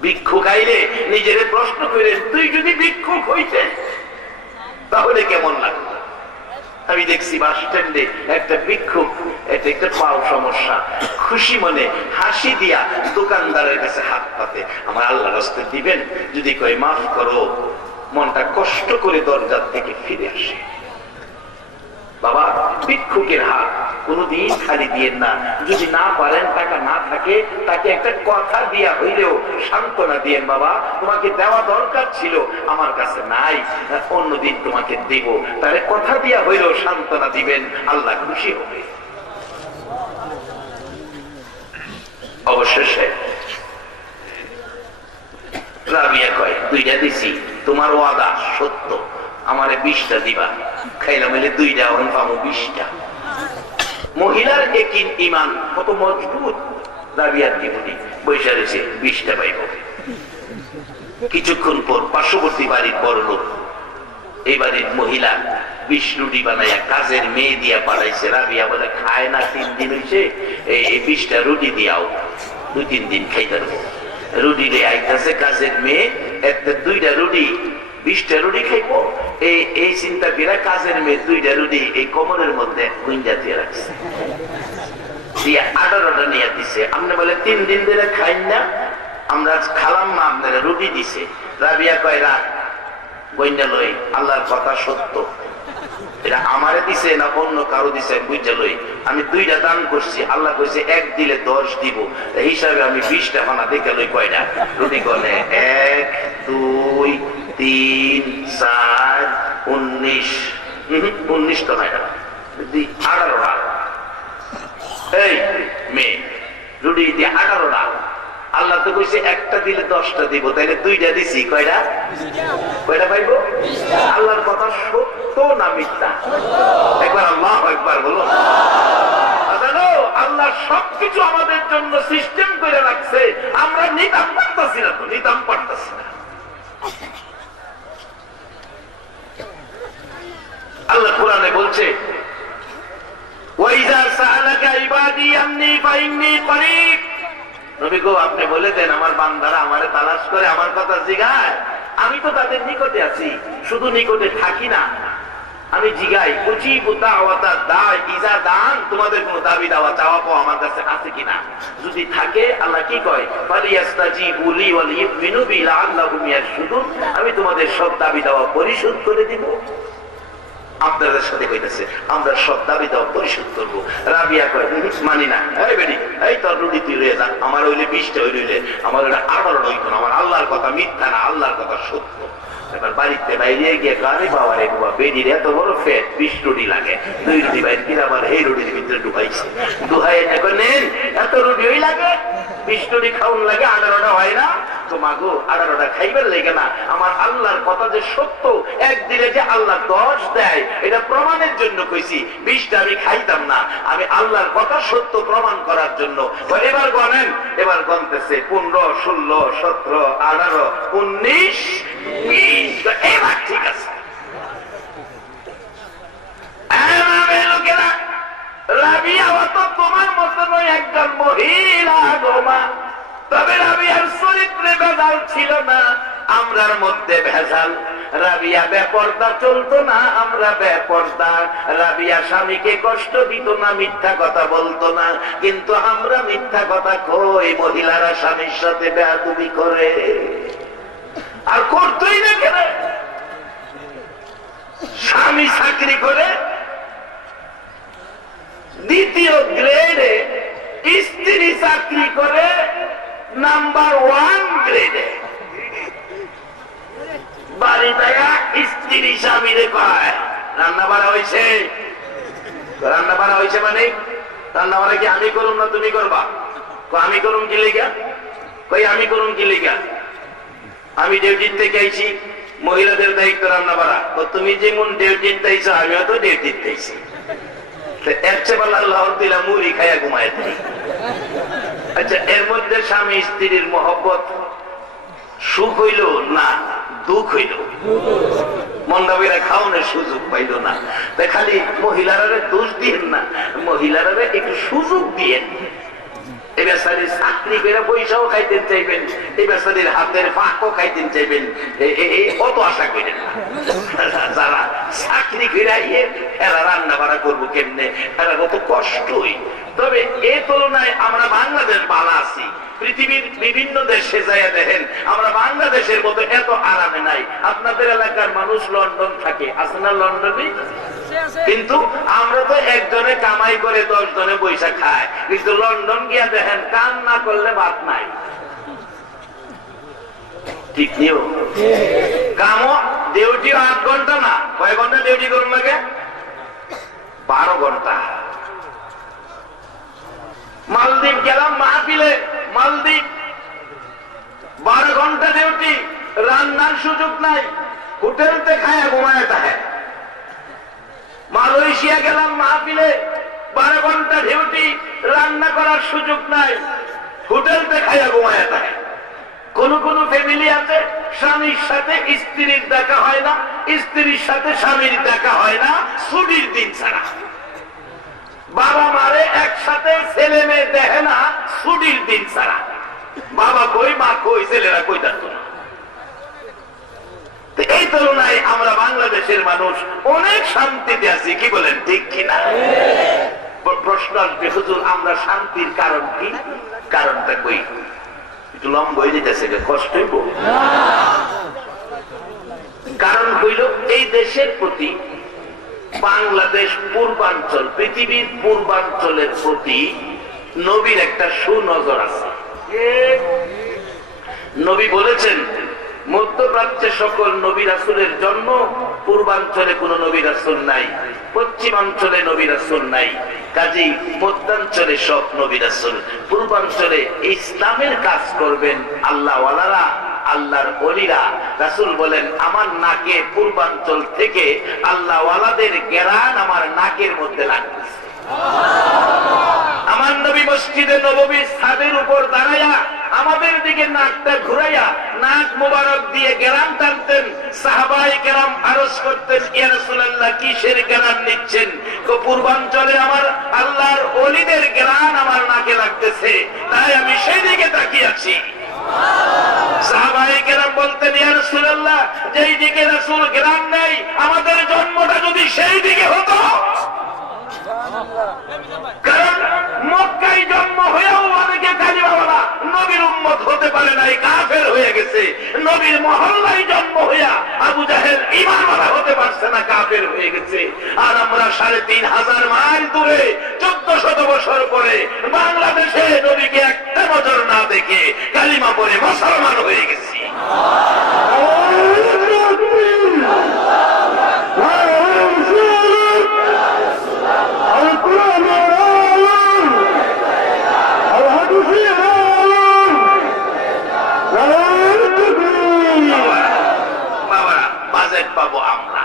ভিক্ষুক আইলে নিজের প্রশ্ন করেন, তুই যদি ভিক্ষুক হইতে তাহলে কেমন লাগতো? আমি দেখছি বাস স্ট্যান্ডে একটা ভিক্ষুক, এটা একটা পাও সমস্যা, খুশি মনে হাসি দিয়া দোকানদারের কাছে হাত পাতে, আমার আল্লাহর রাস্তে দিবেন? যদি কই মাফ করো, মনটা কষ্ট করে দরজার থেকে ফিরে আসে। বাবা ভিক্ষুকের হাত কোনদিন খালি দিয়েন না। যদি না পারেন, টাকা না থাকে, তাকে একটা কথা দিয়া হইলেও সান্ত্বনা দিয়েন, বাবা তোমাকে দেওয়া দরকার ছিল, আমার কাছে নাই, অন্যদিন তোমাকে দেব। তাহলে কথা দিয়া হইলেও সান্ত্বনা দিবেন, আল্লাহ খুশি হবে। অবশেষে রাবিয়া কয় 2টা দিছি, তোমার ওয়াদা সত্য, আমারে 20টা দিবা। খাইলাম এলে 2টা, এখন পাবো 20টা। মহিলার একিন ইমান কত মজবুত! রাবিয়ার জীবনী বৈশা রয়েছে, 20টা পাইব। কিছুক্ষণ পর পার্শ্ববর্তী বাড়ির বড় লোক, এই বাড়ির মহিলা 20 রুটি বানাইয়া কাজের মেয়ে দিয়া পাঠাইছে। রাবিয়া বলে খায় না, 3 দিন হয়েছে, এই 20টা রুটি দিয়াও, 2-3 দিন খাইতে পারবো। রুটি দিয়ে আইতেছে কাজের মেয়ে, একটা 2টা রুটি, 20টা রুটি খাইব। এই চিন্তা করে কাজের মেয়ে 2টা রুটি এই কোমরের মধ্যে গুঞ্জা দিয়ে রাখছে, দিয়ে 18টা নিয়ে দিছে। আপনি বলে 3 দিন ধরে খাইন না, আমরা খালাম মা, আপনারা রুটি দিছে। রাবিয়া কয় রাখ, গইন্ডা লই, আল্লাহর কথা সত্য, এটা আমারে দিছে না অন্য কারো দিছে বুঝা লই। আমি 2টা দান করছি, আল্লাহ কইছে 1 দিলে 10 দিব, হিসাবে আমি 20টা বানা দেখে লই। কয়টা রুটি? গনে 1 2 3 4 19, 19 তো নাই, 18টা। এই মেয়ে রুটি দিয়ে 18টা। আল্লাহ তো কইছে একটা দিলে 10টা দিব, তাইলে 2টা দিছি, কয়টা? কয়টা পাইবো? আল্লাহর কথা সত্য না মিথ্যা? একবার আল্লাহু আকবার বলো। জানো আল্লাহ সবকিছু আমাদের জন্য সিস্টেম করে রাখছে, আমরা নিতাম পারতাছি না, তো নিতাম পারতাছি না। আল্লাহ কোরআনে বলছে, ওয়াইজা সাআলাকা ইবাদি আন্নী ফাইন্নী করিব। নবী গো আপনি বলে দেন আমার বান্দারা আমারে তালাশ করে আমার কথা জিগায়, আমি তো তাদের নিকটে আছি, শুধু নিকটে থাকি না, আমি জিগাই। উজিবু দাওয়াতা দাঈ ইযা দান, তোমাদের কোনো দাবি দাওয়া চাওয়া পাওয়া আমার কাছে আছে কিনা? যদি থাকে আল্লাহ কি কয়, ফালিয়াস্তাজিবু লি ওয়া লিয়ুমিনু বি লাআল্লাহুম ইয়ারশুদুন, আমি তোমাদের সব দাবি দাওয়া পরিশোধ করে দিব। আপনাদের সাথে কইতেছে আমরা সব দাবি দাওয়া পরিশোধ করবো। রাবিয়া কয় মানি না। এই বেটি, এই তোর রুটি তুই রয়ে যা, আমার হইলে 20টা হইলে, আমার হইলে 18টা হইতো না। আমার আল্লাহর কথা মিথ্যা না, আল্লাহর কথা সত্য। এবার বাড়িতে বাইরে গিয়ে গাড়ি পাওয়া রে বাবা, বেডির এত বড় ফেট, 20 রুটি লাগে, 2 রুটি বাইরে কিনে আবার এই রুটির ভিতরে ঢুকাইছে। দুহাই নেন, এত রুটি ওই লাগে, 20 রুটি খাউন লাগে, 18টা হয় না তো মাগো, 18টা খাইবার লাগে না। আমার আল্লাহর কথা যে সত্য, একদিনে যে আল্লাহ 10 দেয়, এটা প্রমাণের জন্য কইছি। 20টা আমি খাইতাম না, আমি আল্লাহর কথা সত্য প্রমাণ করার জন্য। এবার গনেন, এবার গনতেছে 15 16 17 18 19 20। এবার ঠিক আছে। লোকেরা রাবিয়া অত তোমার মতো নয় একজন মহিলা গোমা, তবে রাবিয়ার চরিত্রে ভেজাল ছিল না, আমরার মধ্যে ভেজাল। রাবিয়া বেপর্দা চলতো না, আমরা বেপর্দা। রাবিয়া স্বামীকে কষ্ট দিত না, মিথ্যা কথা বলতো না, কিন্তু আমরা মিথ্যা কথা কই। মহিলারা স্বামীর সাথে বেয়াদবি করে, আর করতোই না কেন? স্বামী চাকরি করে 2য় গ্রেডে, স্ত্রী চাকরি করে নাম্বার 1 গ্রেডে। স্ত্রী স্বামীরে কয় রান্না বাড়া হয়েছে, রান্না বাড়া হয়েছে মানে রান্না বাড়া কি আমি করুম না তুমি করবা? আমি করুম কি লিগা? কই আমি করুম কি লিগা? আমি ডিউটির থেকে আইছি, মহিলাদের দায়িত্ব রান্না বাড়া। তুমি যেমন ডিউটির চাইছো আমিও তো ডিউটির চাইছি। এর চেয়ে বলা আল্লাহ দিলা মুড়ি খাইয়া ঘুমায়। আচ্ছা, এর মধ্যে স্বামী স্ত্রীর মহব্বত সুখ হইল না দুঃখ হইল? মন্ডাবীরা খাওয়ানোর সুযোগ পাইল না। খালি মহিলারা দোষ দিয়েন না, মহিলারা একটু সুযোগ দিয়েন। এই বেচারির চাকরি করে পয়সাও খাইতে চাইবেন, এই বেচারির হাতের ফাঁকও খাইতে চাইবেন, অত আশা করেন না। যারা চাকরি করে এরা রান্না বাড়া করবো কেমনে, এরা কত কষ্টই। তবে এই তুলনায় আমরা বাংলাদেশ ভালো আছি। পৃথিবীর বিভিন্ন দেশে যাইয়া দেখেন, আমরা বাংলাদেশের মতো এত আরামে নাই। আপনাদের এলাকার মানুষ লন্ডন থাকে, আছে না লন্ডনে? কিন্তু আমরা তো একজনে কামাই করে 10 জনে পয়সা খায়। কিন্তু লন্ডন গিয়া দেখেন কাম না করলে ভাত নাই। ঠিক নিও কামও ডিউটি 8 ঘন্টা না, কয় ঘন্টা ডিউটি করুন লাগে? 12 ঘন্টা। মালদ্বীপ গেলাম মাহফিলে, মালদ্বীপ 12 ঘন্টা ডিউটি, রান্নার সুযোগ নাই, হোটেলতে খায় ঘুমায় থাকে। মালয়েশিয়া গেলাম মাহফিলে, 12 ঘন্টা ডিউটি, রান্না করার সুযোগ নাই, হোটেলতে খাইয়া ঘুমায় থাকে। কোন কোন ফ্যামিলি আছে স্বামীর সাথে স্ত্রীর দেখা হয় না, স্ত্রীর সাথে স্বামীর দেখা হয় না ছুটির দিন ছাড়া। বাবা মারে একসাথে ছেলে মেয়ে দেখে না ছুটির দিন ছাড়া। বাবা কই মা কই ছেলেরা কই থাকতো না। এই তুলনায় আমরা বাংলাদেশের মানুষ অনেক শান্তিতে আছি, কি বলেন ঠিক কিনা? প্রশ্ন আসবে, হুজুর আমরা শান্তির কারণ কি? কারণটা কই? একটু লম্বা হয়ে যেতেছে, কষ্ট হইব। কারণ হইল এই দেশের প্রতি, বাংলাদেশ পূর্বাঞ্চল, পৃথিবীর পূর্বাঞ্চলের প্রতি নবীর একটা সুনজর আছে। নবী বলেছেন মধ্যপ্রাচ্যে সকল নবী রাসূলের জন্ম, পূর্বাঞ্চলে কোন নবী রাসূল নাই, পশ্চিমাঞ্চলে নবী রাসূল নাই, কাজেই মধ্যাঞ্চলে সব নবী রাসূল। পূর্বাঞ্চলে ইসলামের কাজ করবেন আল্লাহ ওয়ালারা, আল্লাহর ওলিরা। রাসূল বলেন আমার নাকে পূর্বাঞ্চল থেকে আল্লাহ ওয়ালাদের ঘেরান আমার নাকের মধ্যে লাগতেছে। আমার নবী মসজিদে নববীর ছাদের উপর দাঁড়াইয়া আমাদের দিকে নাকটা ঘুরাইয়া নাক মোবারক দিয়ে ঘেরান টানতেন। সাহাবায়ে কেরাম আরজ করতেন, ইয়া রাসূলুল্লাহ কিসের ঘেরান নিচ্ছেন? পূর্বাঞ্চলে আমার আল্লাহর ওলিদের ঘেরান আমার নাকে লাগতেছে, তাই আমি সেই দিকে তাকিয়ে আছি। সাহাবায়ে কেরাম বলতেন, ইয়া রাসূলুল্লাহ যেই দিকে রাসূল ঘেরান নেই, আমাদের জন্মটা যদি সেই দিকে হতো। কারণ মক্কায় জন্ম হয়েও অনেকে কালিমাওয়ালা নবীর উম্মত হতে পারে নাই, কাফের হয়ে গেছে। নবীর মহল্লায় জন্ম হইয়া আবু জাহেল ঈমানওয়ালা হতে পারছে না, কাফের হয়ে গেছে। আর আমরা 3500 মাইল দূরে 1400 বছর পরে বাংলাদেশে নবীকে একটা নজর না দেখে কালিমা পড়ে মুসলমান হয়ে গেছি। পাবো আমরা,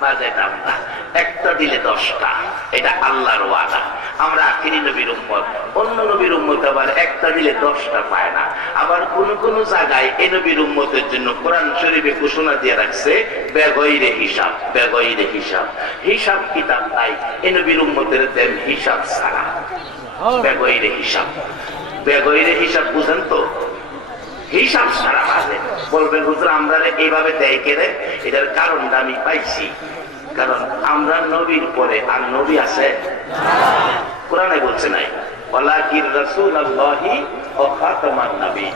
বাজেট আমরা একটা দিলে 10টা, এটা আল্লাহর ওয়াদা। আমরা আখিরি নবীর উম্মত, অন্য নবীর উম্মত আবার একটা দিলে 10টা পায় না। আবার কোন কোন জায়গায় এই নবীর উম্মতের জন্য কোরআন শরীফে ঘোষণা দিয়ে রাখছে বেগইরে হিসাব, বেগইরে হিসাব। হিসাব কিতাব নাই, এই নবীর উম্মতের দেন হিসাব ছাড়া, বেগইরে হিসাব। বেগইরে হিসাব বুঝেন তো? হিসাব ছাড়া বাজে। বলবেন হুজুর আমরা এইভাবে দেয় কেড়ে, এটার কারণটা আমি পাইছি। কারণ আমরা নবীর পরে আর নবী আছে? কোরআনে বলছে নাই ওয়ালাকির রাসূলুল্লাহি ওয়া খাতামান নবী।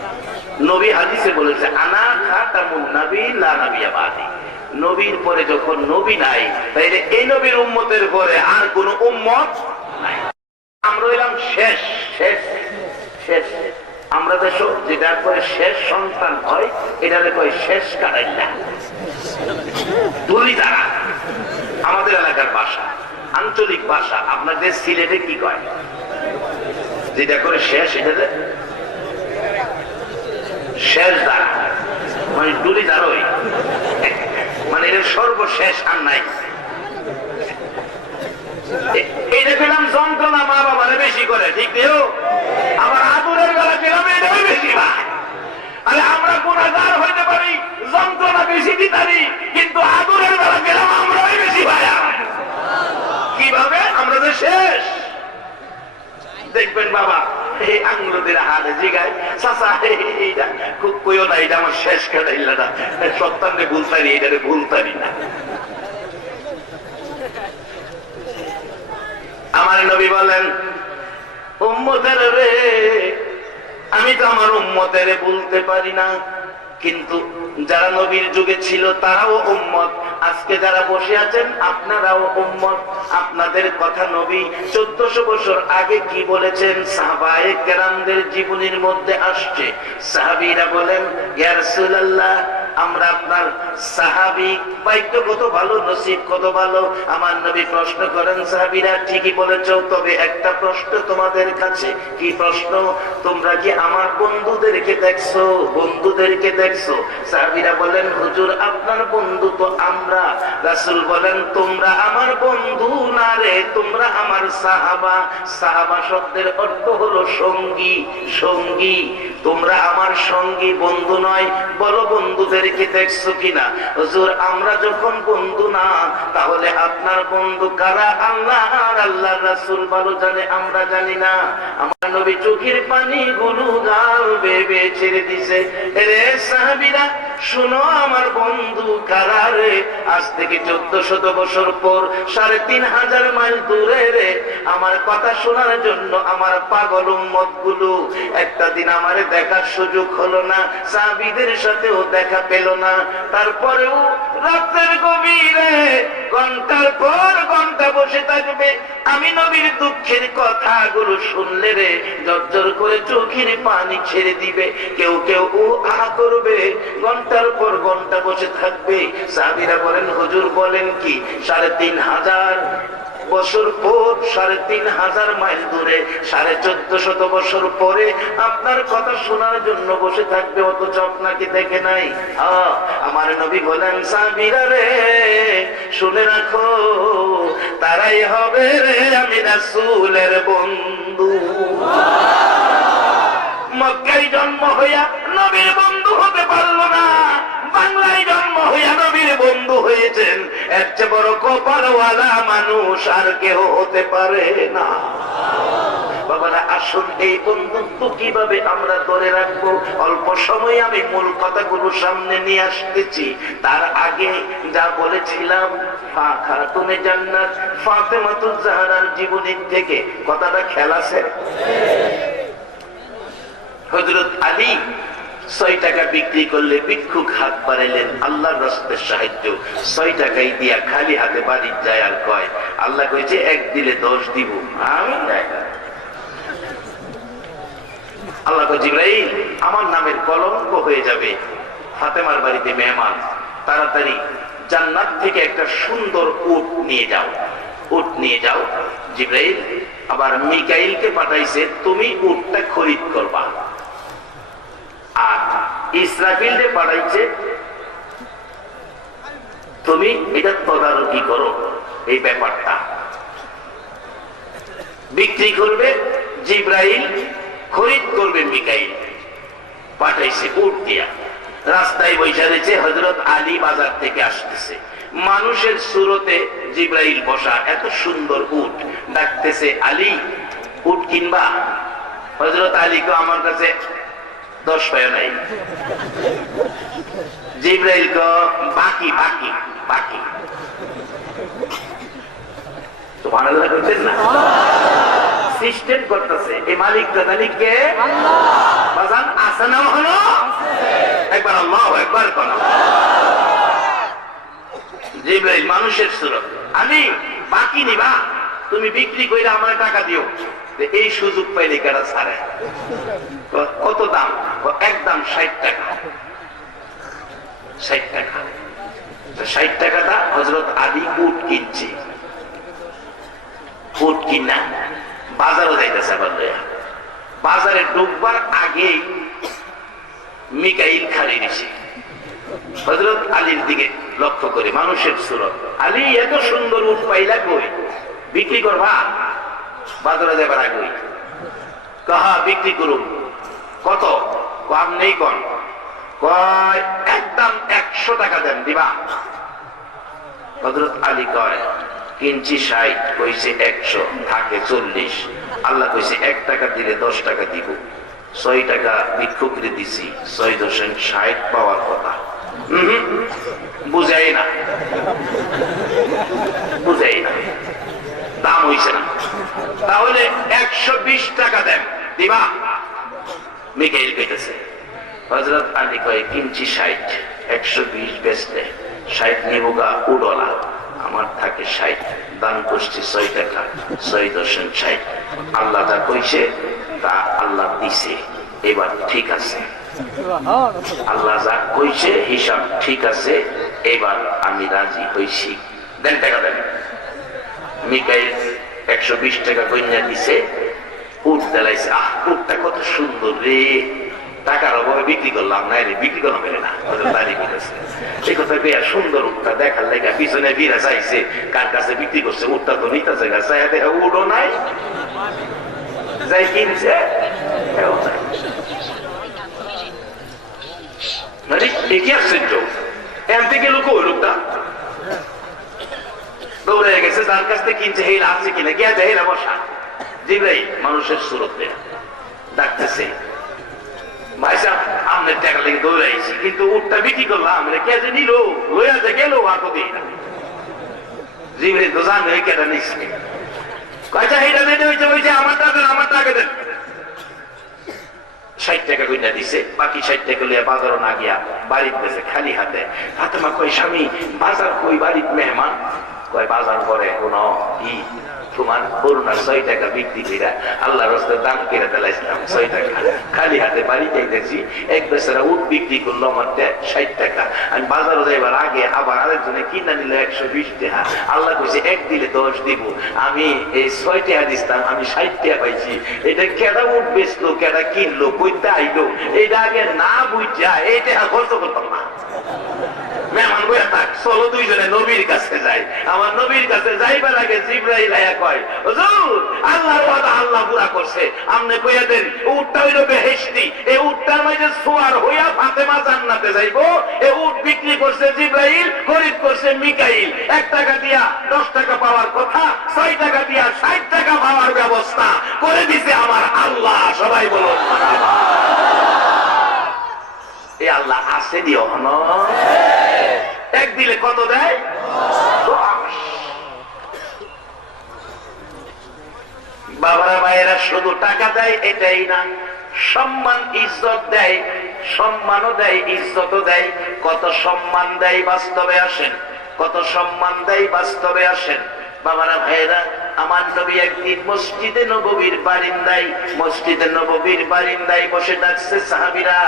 নবী হাদিসে বলেছে আনা খাতামুন নবী লা নবিয়্যা বাদি। নবীর পরে যখন নবী নাই, তাইলে এই নবীর উম্মতের পরে আর কোন উম্মত নাই। আমরা হইলাম শেষ, শেষ, শেষ। আমরা দেশ যেটার পরে শেষ সন্তান হয় এটারে কয় শেষ কাটাইলা, দুলি তারা আমাদের এলাকার ভাষা, আঞ্চলিক ভাষা। আপনাদের সিলেটে কি কয়? যেটা করে শেষ এটাতে শেষ দ্বারা, মানে ডুলি দ্বারই, মানে এর সর্বশেষ আর নাই। এইটা পেলাম যন্ত্রণা মা বাবারে বেশি করে, ঠিক নেই? আবার আদরের বেলা পেলাম এটাই বেশি ভাই। আরে আমরা গুনাহগার হইতে পারি, যন্ত্রণা বেশি দিতারি, কিন্তু আদরের বেলা পেলাম আমরাই বেশি ভাই। কিভাবে? আমরা তো শেষ। দেখবেন বাবা এই আঙ্গুলদের হাতে জিগায়, চাচা এইটা খুব কইও না, এটা আমার শেষ কাটাইল না, সত্তান্তে ভুলতারি, এটারে ভুলতারি না। আমার নবী বলেন, উম্মতের রে, আমি তো আমার উম্মতের বলতে পারি না, কিন্তু যারা নবীর যুগে ছিল তারাও উম্মত, আজকে যারা বসে আছেন আপনারাও উম্মত। আপনাদের কথা নবী 1400 বছর আগে কি বলেছেন সাহাবায়ে কেরামদের জীবনীর মধ্যে আসছে। সাহাবীরা বলেন, ইয়া রাসূলুল্লাহ, আমরা আপনার সাহাবী, ভাগ্য কত ভালো, নসিব কত ভালো। আমার নবী প্রশ্ন করেন, সাহাবীরা ঠিকই বলেছো, তবে একটা প্রশ্ন তোমাদের কাছে। কি প্রশ্ন? তোমরা কি আমার বন্ধুদেরকে দেখছো? বন্ধুদেরকে দেখছো? সাহাবীরা বলেন, হুজুর আপনার বন্ধু তো আমরা। রাসূল বলেন, তোমরা আমার বন্ধু না রে, তোমরা আমার সাহাবা। সাহাবা শব্দের অর্থ হলো সঙ্গী, সঙ্গী। তোমরা আমার সঙ্গী, বন্ধু নয়। বলো বন্ধুদেরকে দেখছো কিনা? হুজুর আমরা যখন বন্ধু না, তাহলে আপনার বন্ধু কারা? আল্লাহ আর আল্লাহর রাসূল ভালো জানে, আমরা জানি না। আমার নবী চোখের পানি গুলো গাল বেয়ে ছেড়ে দিছে। রে সাহাবীরা শুনো, আমার বন্ধু কারা রে? আজ থেকে 1400 বছর পর 3500 মাইল দূরে রে, আমার কথা শোনার জন্য আমার পাগল উম্মত গুলো একটা দিন আমার দেখার সুযোগ হলো না, সাহাবীদের সাথেও দেখা পেল না। তারপরেও রাতের গভীরে ঘন্টার পর ঘন্টা বসে থাকবে। আমি নবীর দুঃখের কথাগুলো শুনলে রে জর্জর করে চোখের পানি ছেড়ে দিবে। কেউ কেউ ও আহ করবে, ঘন্টার পর ঘন্টা বসে থাকবে। সাহাবীরা বলেন, হুজুর বলেন কি? 3500 বছর পর, 3500 মাইল দূরে, 1450 বছর পরে আপনার কথা শোনার জন্য বসে থাকবে, অথচ আপনাকে দেখে নাই। আমার নবী বলেন, সাহাবীরা রে শুনে রাখো, তারাই হবে রে আমি রাসূলের বন্ধু। মক্কায় জন্ম হইয়া নবীর বন্ধু হতে পারলো না, বাংলায় জন্ম হইয়া নবীর বন্ধু হয়েছেন। এর চেয়ে বড় কপালওয়ালা মানুষ আর কেউ হতে পারে না। বাবারা আসুন, এই বন্ধুত্ব কিভাবে আমরা ধরে রাখবো? অল্প সময় আমি মূল কথাগুলো সামনে নিয়ে আসতেছি। তার আগে যা বলেছিলাম, খাতুনে জান্নাত ফাতেমাতুজ জাহরার জীবনীর থেকে কথাটা খেয়াল আছে? হযরত আলী 6 টাকা বিক্রি করলে ভিক্ষুক হাত বাড়াইলেন, আল্লাহর রাস্তায় সাহায্য। 6 টাকাই দিয়া খালি হাতে বাড়ি যায় আর কয়, আল্লাহ কইছে 1 দিলে 10 দিব। আমি আল্লাহ কয়, জিবরাইল আমার নামের কলঙ্ক হয়ে যাবে। ফাতেমার বাড়িতে মেহমান, তাড়াতাড়ি জান্নাত থেকে একটা সুন্দর উট নিয়ে যাও, উট নিয়ে যাও। জিবরাইল আবার মিকাইলকে পাঠাইছে, তুমি উটটা খরিদ করবা। আর ইসরাফিলকে পাঠাইছে, তুমি এটা তদারকি করো, এই ব্যাপারটা বিক্রি করবে জিবরাইল, খরিদ করবে মিকাইল। পাঠাইছে উট দিয়া। রাস্তায় বৈশা রয়েছে হযরত আলী, বাজার থেকে আসতেছে, মানুষের সুরতে জিবরাইল বসা, এত সুন্দর উট। ডাকতেছে, আলী উট কিনবা? হযরত আলী কো, আমার কাছে 10 পয়সা নাই। জিবরাইল কো, বাকি বাকি বাকি। সুবহানাল্লাহ বলছেন না? সিস্টেম করতেছে। এই মালিকটা মালিককে বাজান আছে না? হলো একবার আল্লাহু আকবার কোন। জিবরাইল মানুষের সুরত, আমি বাকি নিবা, তুমি বিক্রি কইরা আমার টাকা দিও। এই সুযোগ পাইলে কেনা ছাড়ে। কত দাম? একদম 60 টাকা। 60 টাকা। 60 টাকাটা হযরত আলী উট কিনছে। উট কিনা বাজারও যাইতেছে। বাজারে ঢুকবার আগেই মিকাইল খালি দিছে হযরত আলীর দিকে লক্ষ্য করে, মানুষের সুরত। আলী এত সুন্দর উট পাইলা কই, বিক্রি করবা? বাজারে যাবার আগে কাহা বিক্রি করুন। কত? কম নেই কোন? কয় একদম 100 টাকা দেন, দিবা? হযরত আলী কয় কিনছি 60, কইছে 100, থাকে 40। আল্লাহ কইছে 1 টাকা দিলে 10 টাকা দিব। 6 টাকা ভিক্ষুকরে দিছি, 6.60 পাওয়ার কথা। বুঝাই না, বুঝাই না, দাম হইছে না। তাহলে 120 টাকা দেন, দিবা? মিকাইল কইতেছে। হযরত আলী কয় কিনছি 60, 120 বেচতে 60 নিবগা উডলা, আমার থাকে 60, দান করছি 6 টাকা, 6.60। আল্লাহ যা কইছে তা আল্লাহ দিছে, এবার ঠিক আছে। আল্লাহ যা কইছে হিসাব ঠিক আছে, এবার আমি রাজি হইছি, দেন টাকা দেন। মিকাইল 120 টাকা কইনা দিছে, উট দেলাইছে। উটটা কত সুন্দর রে, টাকার অভাবে বিক্রি করলাম না রে, বিক্রি করা মেলে না। এই কথা পেয়ে সুন্দর উটটা দেখার লেগা পিছনে বিরা চাইছে, কার কাছে বিক্রি করছে উটটা তো নিতে জায়গা চাই, দেখা উডও নাই, যাই কিনছে কি আশ্চর্য। এর থেকে লোক ওই লোকটা দৌড়ে গেছে, তার কাছ থেকে কিনছে, হেলা আছে কিনা, গিয়া যায় হেলা বসা। জিবরাইল মানুষের সুরতে ডাকতেছে, ভাই সাহেব আমাদের টাকা লেগে দৌড়াইছি, কিন্তু উটটা বিক্রি করলাম, কে যে নিল লইয়া যে গেল আর তো দিই না। জিবরাইল তো জানে কেটা নিচ্ছে, কয়টা হেটা দিতে হয়েছে, বলছে আমার টাকা, আমার টাকা দেন। 60 টাকা কইনা দিছে, বাকি 60 টাকা লইয়া বাজারও না গিয়া বাড়িতে গেছে খালি হাতে। ফাতেমা কই স্বামী বাজার কই, বাড়িতে মেহমান? কয় বাজার করে কোন কি তোমার করুণা 6 টাকা বিক্রি করে আল্লাহর রাস্তায় দান করে দিলাম 6 টাকা, খালি হাতে বাড়ি যাইতেছি। এক বেচারা উট বিক্রি করলো আমার 60 টাকা, আমি বাজারে যাইবার আগে আবার আরেকজনে কিনা নিল 120 টাকা। আল্লাহ কইছে 1 দিলে 10 দিব, আমি এই 6 টাকা দিতাম, আমি 60 টাকা পাইছি। এটা কেডা উট বেচলো, কেডা কিনলো, কইতে আইলো, এটা আগে না বুঝা এই টাকা খরচ করতাম না। মেহমান বইয়া থাক, চলো দুইজনে নবীর কাছে যাই। আমার নবীর কাছে যাইবার আগে জিবরাইল আয়া কয়, হুজুর আল্লাহর ওয়াদা আল্লাহ পুরা করছে, আপনি কইয়া দেন উটটা হইল বেহেশতি, এই উটটার মাঝে সোয়ার হইয়া ফাতেমা জান্নাতে যাইবো। এই উট বিক্রি করছে জিবরাইল, খরিদ করছে মিকাইল। 1 টাকা দিয়া 10 টাকা পাওয়ার কথা, 6 টাকা দিয়া 60 টাকা পাওয়ার ব্যবস্থা করে দিছে আমার আল্লাহ। সবাই বলো মারহাবা। এই আল্লাহ আছে দিও না, 1 দিলে কত দেয়? 10। বাবারা ভাইয়েরা শুধু টাকা দেয় এটাই না, সম্মান ইজ্জত দেয়, সম্মানও দেয় ইজ্জতও দেয়। কত সম্মান দেয় বাস্তবে আসেন, কত সম্মান দেয় বাস্তবে আসেন। বাবারা ভাইয়েরা আমার নবী একদিন মসজিদে নববীর বারিন্দায় বসে ডাকছে, সাহাবীরা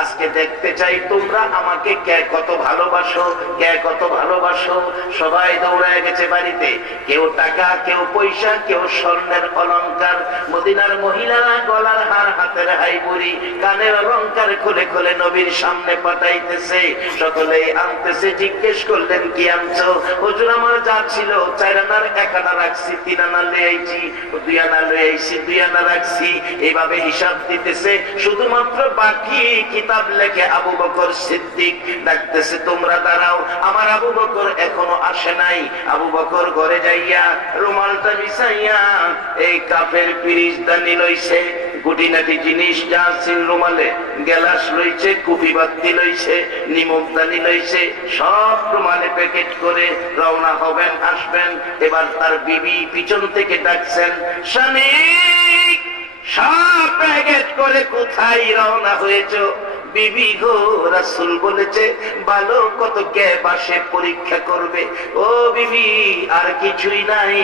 আজকে দেখতে চাই তোমরা আমাকে কে কত ভালোবাসো, কে কত ভালোবাসো। সবাই দৌড়ায় গেছে বাড়িতে, কেউ টাকা, কেউ পয়সা, কেউ স্বর্ণের অলংকার। মদিনার মহিলারা গলার হার, হাতের হাইবুড়ি, কানের অলংকার খুলে খুলে নবীর সামনে পাঠাইতেছে। সকলেই আনতেছে। জিজ্ঞেস করলেন কি আনছো? হুজুর আমার যা ছিল 4 আনার 1 আনা রাখছি, 3 আনা লয়ে আইছি, 2 আনা লয়ে আইছি, 2 আনা রাখছি। এইভাবে হিসাব দিতেছে। শুধুমাত্র বাকি কিতাব লেখে আবু বকর সিদ্দিক। ডাকতেছে তোমরা দাঁড়াও, আমার আবু বকর এখনো আসে নাই। আবু বকর ঘরে যাইয়া রুমালটা বিছাইয়া এই কাফের পিরিজদানি লইছে, গুটিনাটি জিনিস যা ছিল রুমালে, গ্যালাস লইছে, কুপি বাতি লইছে, নিমকদানি লইছে, সব রুমালে প্যাকেট করে রওনা হবেন, আসবেন। এবার তার বিবি পিছন থেকে ডাকছেন, স্বামী সব প্যাকেট করে কোথায় রওনা হয়েছ? বিবি গো, রাসূল বলেছে ভালো কত কে বাসে পরীক্ষা করবে। ও বিবি, আর কিছুই নাই,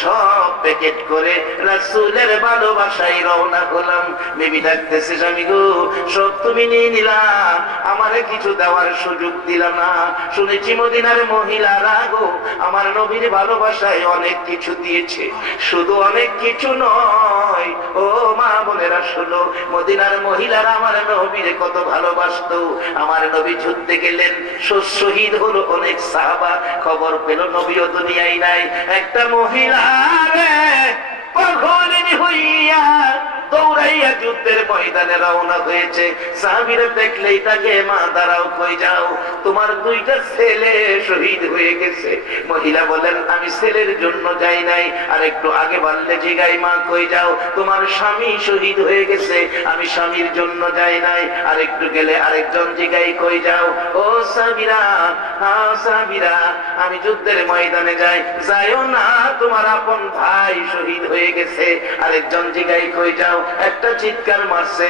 সব প্যাকেট করে রাসূলের ভালোবাসায় রওনা হলাম। বিবি ডাকতেছে, স্বামী গো, সব তুমি নিয়ে নিলাম, আমারে কিছু দেওয়ার সুযোগ দিলা না। শুনেছি মদিনার মহিলারা গো আমার নবীর ভালোবাসায় অনেক কিছু দিয়েছে। শুধু অনেক কিছু নয়, ও মা বোনেরা শুনো, মদিনার মহিলারা আমার নবীরে কত ভালোবাসতো। আমার নবী যুদ্ধে গেলেন, শহীদ হলো অনেক সাহাবা, খবর পেল নবীও দুনিয়ায় নাই। একটা মহিলা পাগলিনী হইয়া দৌড়াইয়া যুদ্ধের ময়দানে রওনা হয়েছে। সাহাবীরা দেখলেই তাকে, মা দাঁড়াও, কই যাও? তোমার দুইটা ছেলে শহীদ হয়ে গেছে। মহিলা বলেন, আমি ছেলের জন্য যাই নাই। আর একটু আগে বললে জিগাই, মা কই যাও? তোমার স্বামী শহীদ হয়ে গেছে, আমি স্বামীর জন্য যাই নাই। আর একটু গেলে আরেকজন জিগাই, কই যাও? ও সাহাবীরা, হ্যাঁ সাহাবীরা, আমি যুদ্ধের ময়দানে যাই। যাইও না, তোমার আপন ভাই শহীদ হয়ে গেছে। আরেকজন জিগাই, কই যাও? একটা চিৎকার মারছে,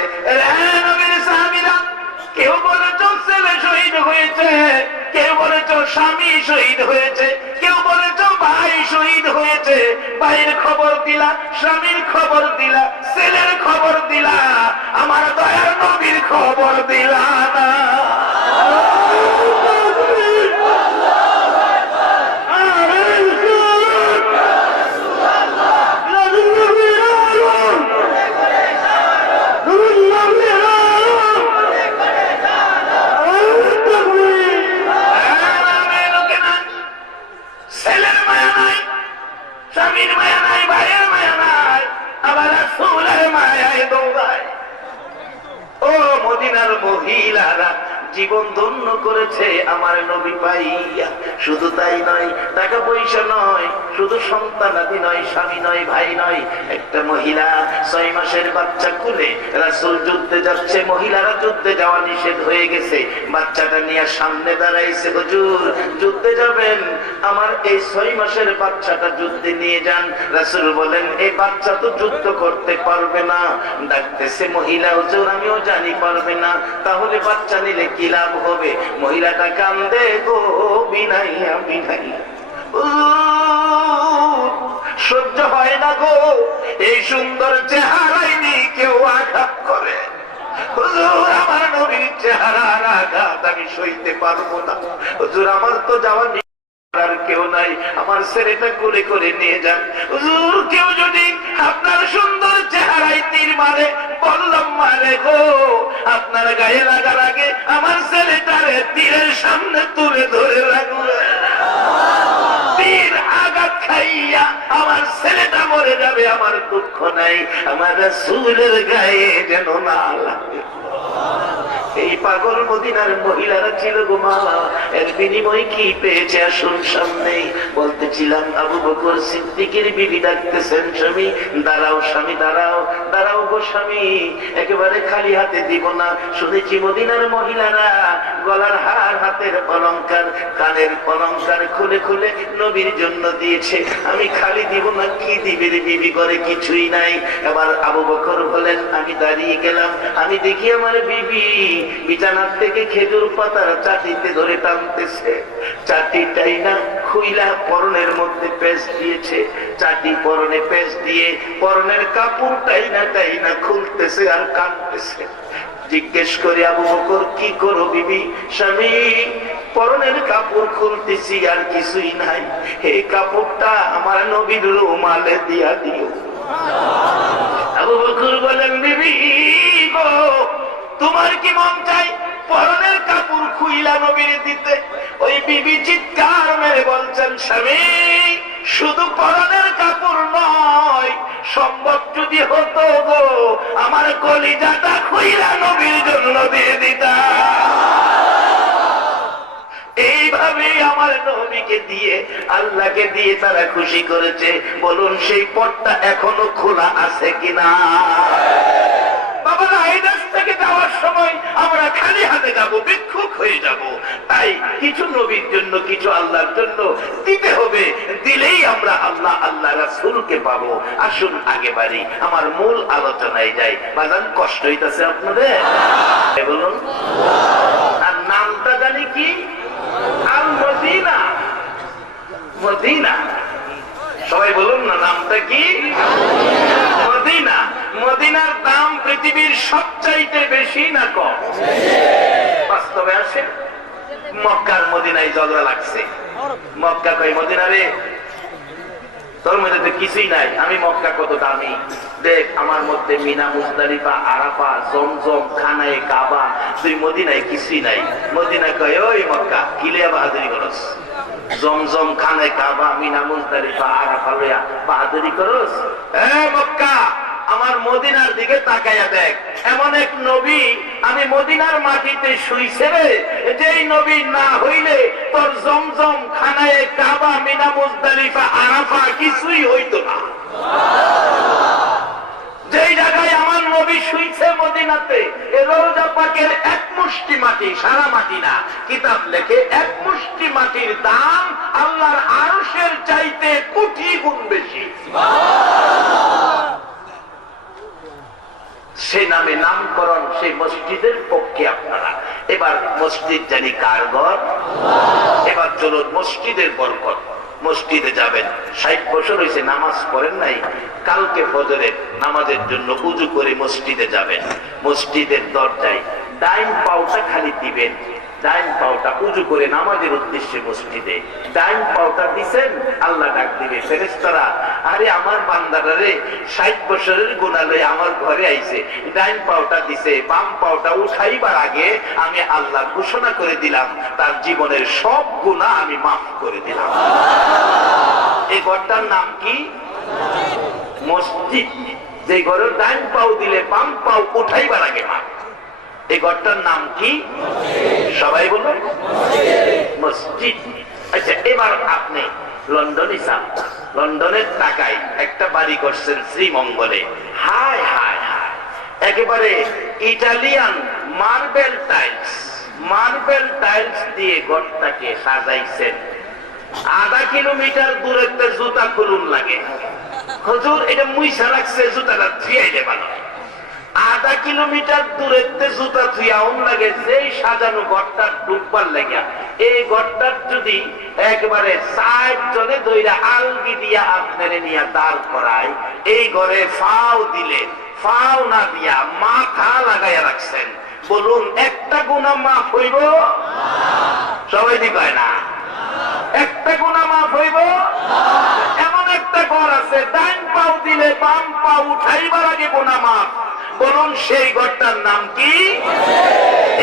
কেউ বলেছ ছেলে শহীদ হয়েছে, কেউ বলেছ স্বামী শহীদ হয়েছে, কেউ বলেছ ভাই শহীদ হয়েছে। ভাইয়ের খবর দিলা, স্বামীর খবর দিলা, ছেলের খবর দিলা, আমার দয়ার নবীর খবর দিলা না। ছেলের মায়া নাই, স্বামীর মায়া নাই, ভাইয়ের মায়া নাই, আবার রাসূলের মায়ায় দৌড়ায়। ও মদিনার মহিলারা জীবন ধন্য করেছে আমার নবী পাইয়া। শুধু তাই নয়, টাকা পয়সা নয়, শুধু সন্তানাদি নয়, স্বামী নয়, ভাই নয়। একটা মহিলা 6 মাসের বাচ্চা কুলে রাসূল যুদ্ধে যাচ্ছে, মহিলারা যুদ্ধে যাওয়া নিষেধ হয়ে গেছে। বাচ্চাটা নিয়ে সামনে দাঁড়াইছে, হুজুর যুদ্ধে যাবেন, আমার এই 6 মাসের বাচ্চাটা যুদ্ধে নিয়ে যান। রাসূল বলেন, এই বাচ্চা তো যুদ্ধ করতে পারবে না। ডাকতেছে মহিলা, হুজুর আমিও জানি পারবে না, তাহলে বাচ্চা নিলে কি লাভ হবে? মহিলাটা কান্দে গো, বিনাইয়া বিনাইয়া, সহ্য হয় না গো, এই সুন্দর চেহারাই নি কেউ আঘাত করে। হুজুর আমার নবীর চেহারার আঘাত আমি সইতে পারবো না। হুজুর আমার তো যাওয়া আর কেউ নাই, আমার ছেলেটা কোলে করে নিয়ে যান। হুজুর কেউ যদি আপনার সুন্দর চেহারায় তীর মারে, বললাম মারে গো, আপনার গায়ে লাগার আগে আমার ছেলেটারে তীরের সামনে তুলে ধরে রাখবে। তীর আঘাত খাইয়া আমার ছেলেটা মরে যাবে, আমার দুঃখ নাই, আমার রাসূলের গায়ে যেন না লাগে। এই পাগল মদিনার মহিলারা ছিল গো মা, এর বিনিময় কি পেয়েছে আসুন সামনে। বলতেছিলাম আবু বকর সিদ্দিকের বিবি ডাকতেছেন, স্বামী দাঁড়াও, স্বামী দাঁড়াও, দাঁড়াও গো স্বামী, একেবারে খালি হাতে দিব না। শুনেছি মদিনার মহিলারা গলার হার, হাতের অলংকার, কানের অলংকার খুলে খুলে নবীর জন্য দিয়েছে, আমি খালি দিব না। কি দিবে রে বিবি, করে কিছুই নাই। এবার আবু বকর বলেন, আমি দাঁড়িয়ে গেলাম, আমি দেখি আমার বিবি বিছানার থেকে খেজুর পাতার চাটিতে ধরে টানতেছে। চাটিটাই না খুইলা পরনের মধ্যে পেঁচ দিয়েছে, চাটি পরনে পেঁচ দিয়ে পরনের কাপড়টাই না খুলতেছে আর কাঁদতেছে। জিজ্ঞেস করে, আবু বকর কি করো বিবি? স্বামী পরনের কাপড় খুলতেছি, আর কিছুই নাই, এই কাপড়টা আমার নবীর রুমালে দিয়া দিও। আবু বকর বলেন, বিবি গো, তোমার কি মন চাই পরনের কাপড় খুইলা নবীর দিতে? ওই বিবি চিৎকার মেরে বলছেন, স্বামী শুধু পরনের কাপড় নয়, সম্ভব যদি হতো গো আমার কলিজাটা খুইলা নবীর জন্য দিয়ে দিতা। এইভাবে আমার নবীকে দিয়ে, আল্লাহকে দিয়ে তারা খুশি করেছে। বলুন সেই পথটা এখনো খোলা আছে কিনা? বাবারা এই দেশ থেকে যাওয়ার সময় আমরা খালি হাতে যাব, ভিক্ষুক হয়ে যাব। তাই কিছু নবীর জন্য, কিছু আল্লাহর জন্য দিতে হবে। দিলেই আমরা আল্লাহ আল্লাহ রাসূলকে পাবো। আসুন আগে বাড়ি, আমার মূল আলোচনায় যাই। বাজান কষ্ট হইতেছে আপনাদের? বলুন। আর নামটা জানি কি? আল মদিনা। মদিনা, সবাই বলুন না, নামটা কি? মদিনা। মদিনার দাম পৃথিবীর সবচাইতে বেশি না কম? বাস্তবে আসে। মক্কার মদিনায় ঝগড়া লাগছে। মক্কা কই, মদিনা রে তোর মধ্যে তো কিছুই নাই, আমি মক্কা কত দামি, দেখ আমার মধ্যে মিনা, মুজদালিফা, আরাফা, জমজম, খানায়ে কাবা, তুই মদিনায় কিছুই নাই। মদিনা কয়, ওই মক্কা কিলিয়া বাহাদুরি করস, জমজম, খানায়ে কাবা, মিনা, মুজদালিফা, আরাফা লইয়া বাহাদুরি করস? মক্কা আমার মদিনার দিকে তাকাইয়া দেখ, এমন এক নবী আমি মদিনার মাটিতে শুইছে রে, যেই নবী না হইলে তোর জমজম, খানায়ে কাবা, মিনা, মুজদালিফা, আরাফা কিছুই হইতো না। যেই জায়গায় আমার নবী শুইছে মদিনাতে, এ রওজা পাকের এক মুষ্টি মাটি, সারা মাটি না, কিতাব লেখে এক মুষ্টি মাটির দাম আল্লাহর আরশের চাইতে কোটি গুণ বেশি। সে নামে নামকরণ সেই মসজিদের পক্ষে আপনারা। এবার মসজিদ জানি কার ঘর? এবার চলুন মসজিদের বরকত। মসজিদে যাবেন, 60 বছর হয়েছে নামাজ পড়েন নাই, কালকে ফজরের নামাজের জন্য উজু করে মসজিদে যাবেন। মসজিদের দরজায় ডাইন পাওটা খালি দিবেন, ডাইন পাওটা উজু করে নামাজের উদ্দেশ্যে মসজিদে ডাইন পাওটা দিছেন, আল্লাহ ডাক দিবে, ফেরেশতারা আরে আমার বান্দারা রে 60 বছরের গুনাহ লয়ে আমার ঘরে আইছে, ডাইন পাওটা দিছে, বাম পাওটা উঠাইবার আগে আমি আল্লাহ ঘোষণা করে দিলাম তার জীবনের সব গুনাহ আমি মাফ করে দিলাম। এই ঘরটার নাম কি? মসজিদ। যে ঘরের ডাইন পাও দিলে বাম পাও উঠাইবার আগে মাফ, এই ঘরটার নাম কি? সবাই বলুন, মসজিদ। আচ্ছা, এবার আপনি লন্ডনে যান, লন্ডনের টাকায় একটা বাড়ি করছেন শ্রীমঙ্গলে, হায় হায় হায়, একেবারে Italian marble tiles, marble tiles দিয়ে ঘরটাকে সাজাইছেন। 1/2 কিলোমিটার দূরেতে জুতা খুলুন লাগে, হুজুর এটা মুইসা রাখছে, জুতাটা ধুইলে ভালো। 1/2 কিলোমিটার দূরেতে জুতা ধুইয়াউন লাগে, যেই সাজানো ঘরটা ডুববার লাগিয়া, এই ঘরটার যদি একবারে 60 জনে ধইরা আলগি দিয়া আপনারে নিয়া দাঁড় করায়, এই ঘরে ফাও দিলে, ফাও না দিয়া মাথা লাগাইয়া রাখছেন, বলুন একটা গুনাহ মাফ হইব? সবাই দি কয় না, একটা গুনাহ মাফ হইব? এমন একটা ঘর আছে, ডাইন পাও দিলে বাম পাও উঠাইবার আগে গুনাহ মাফ, বলুন সেই ঘরটার নাম কি?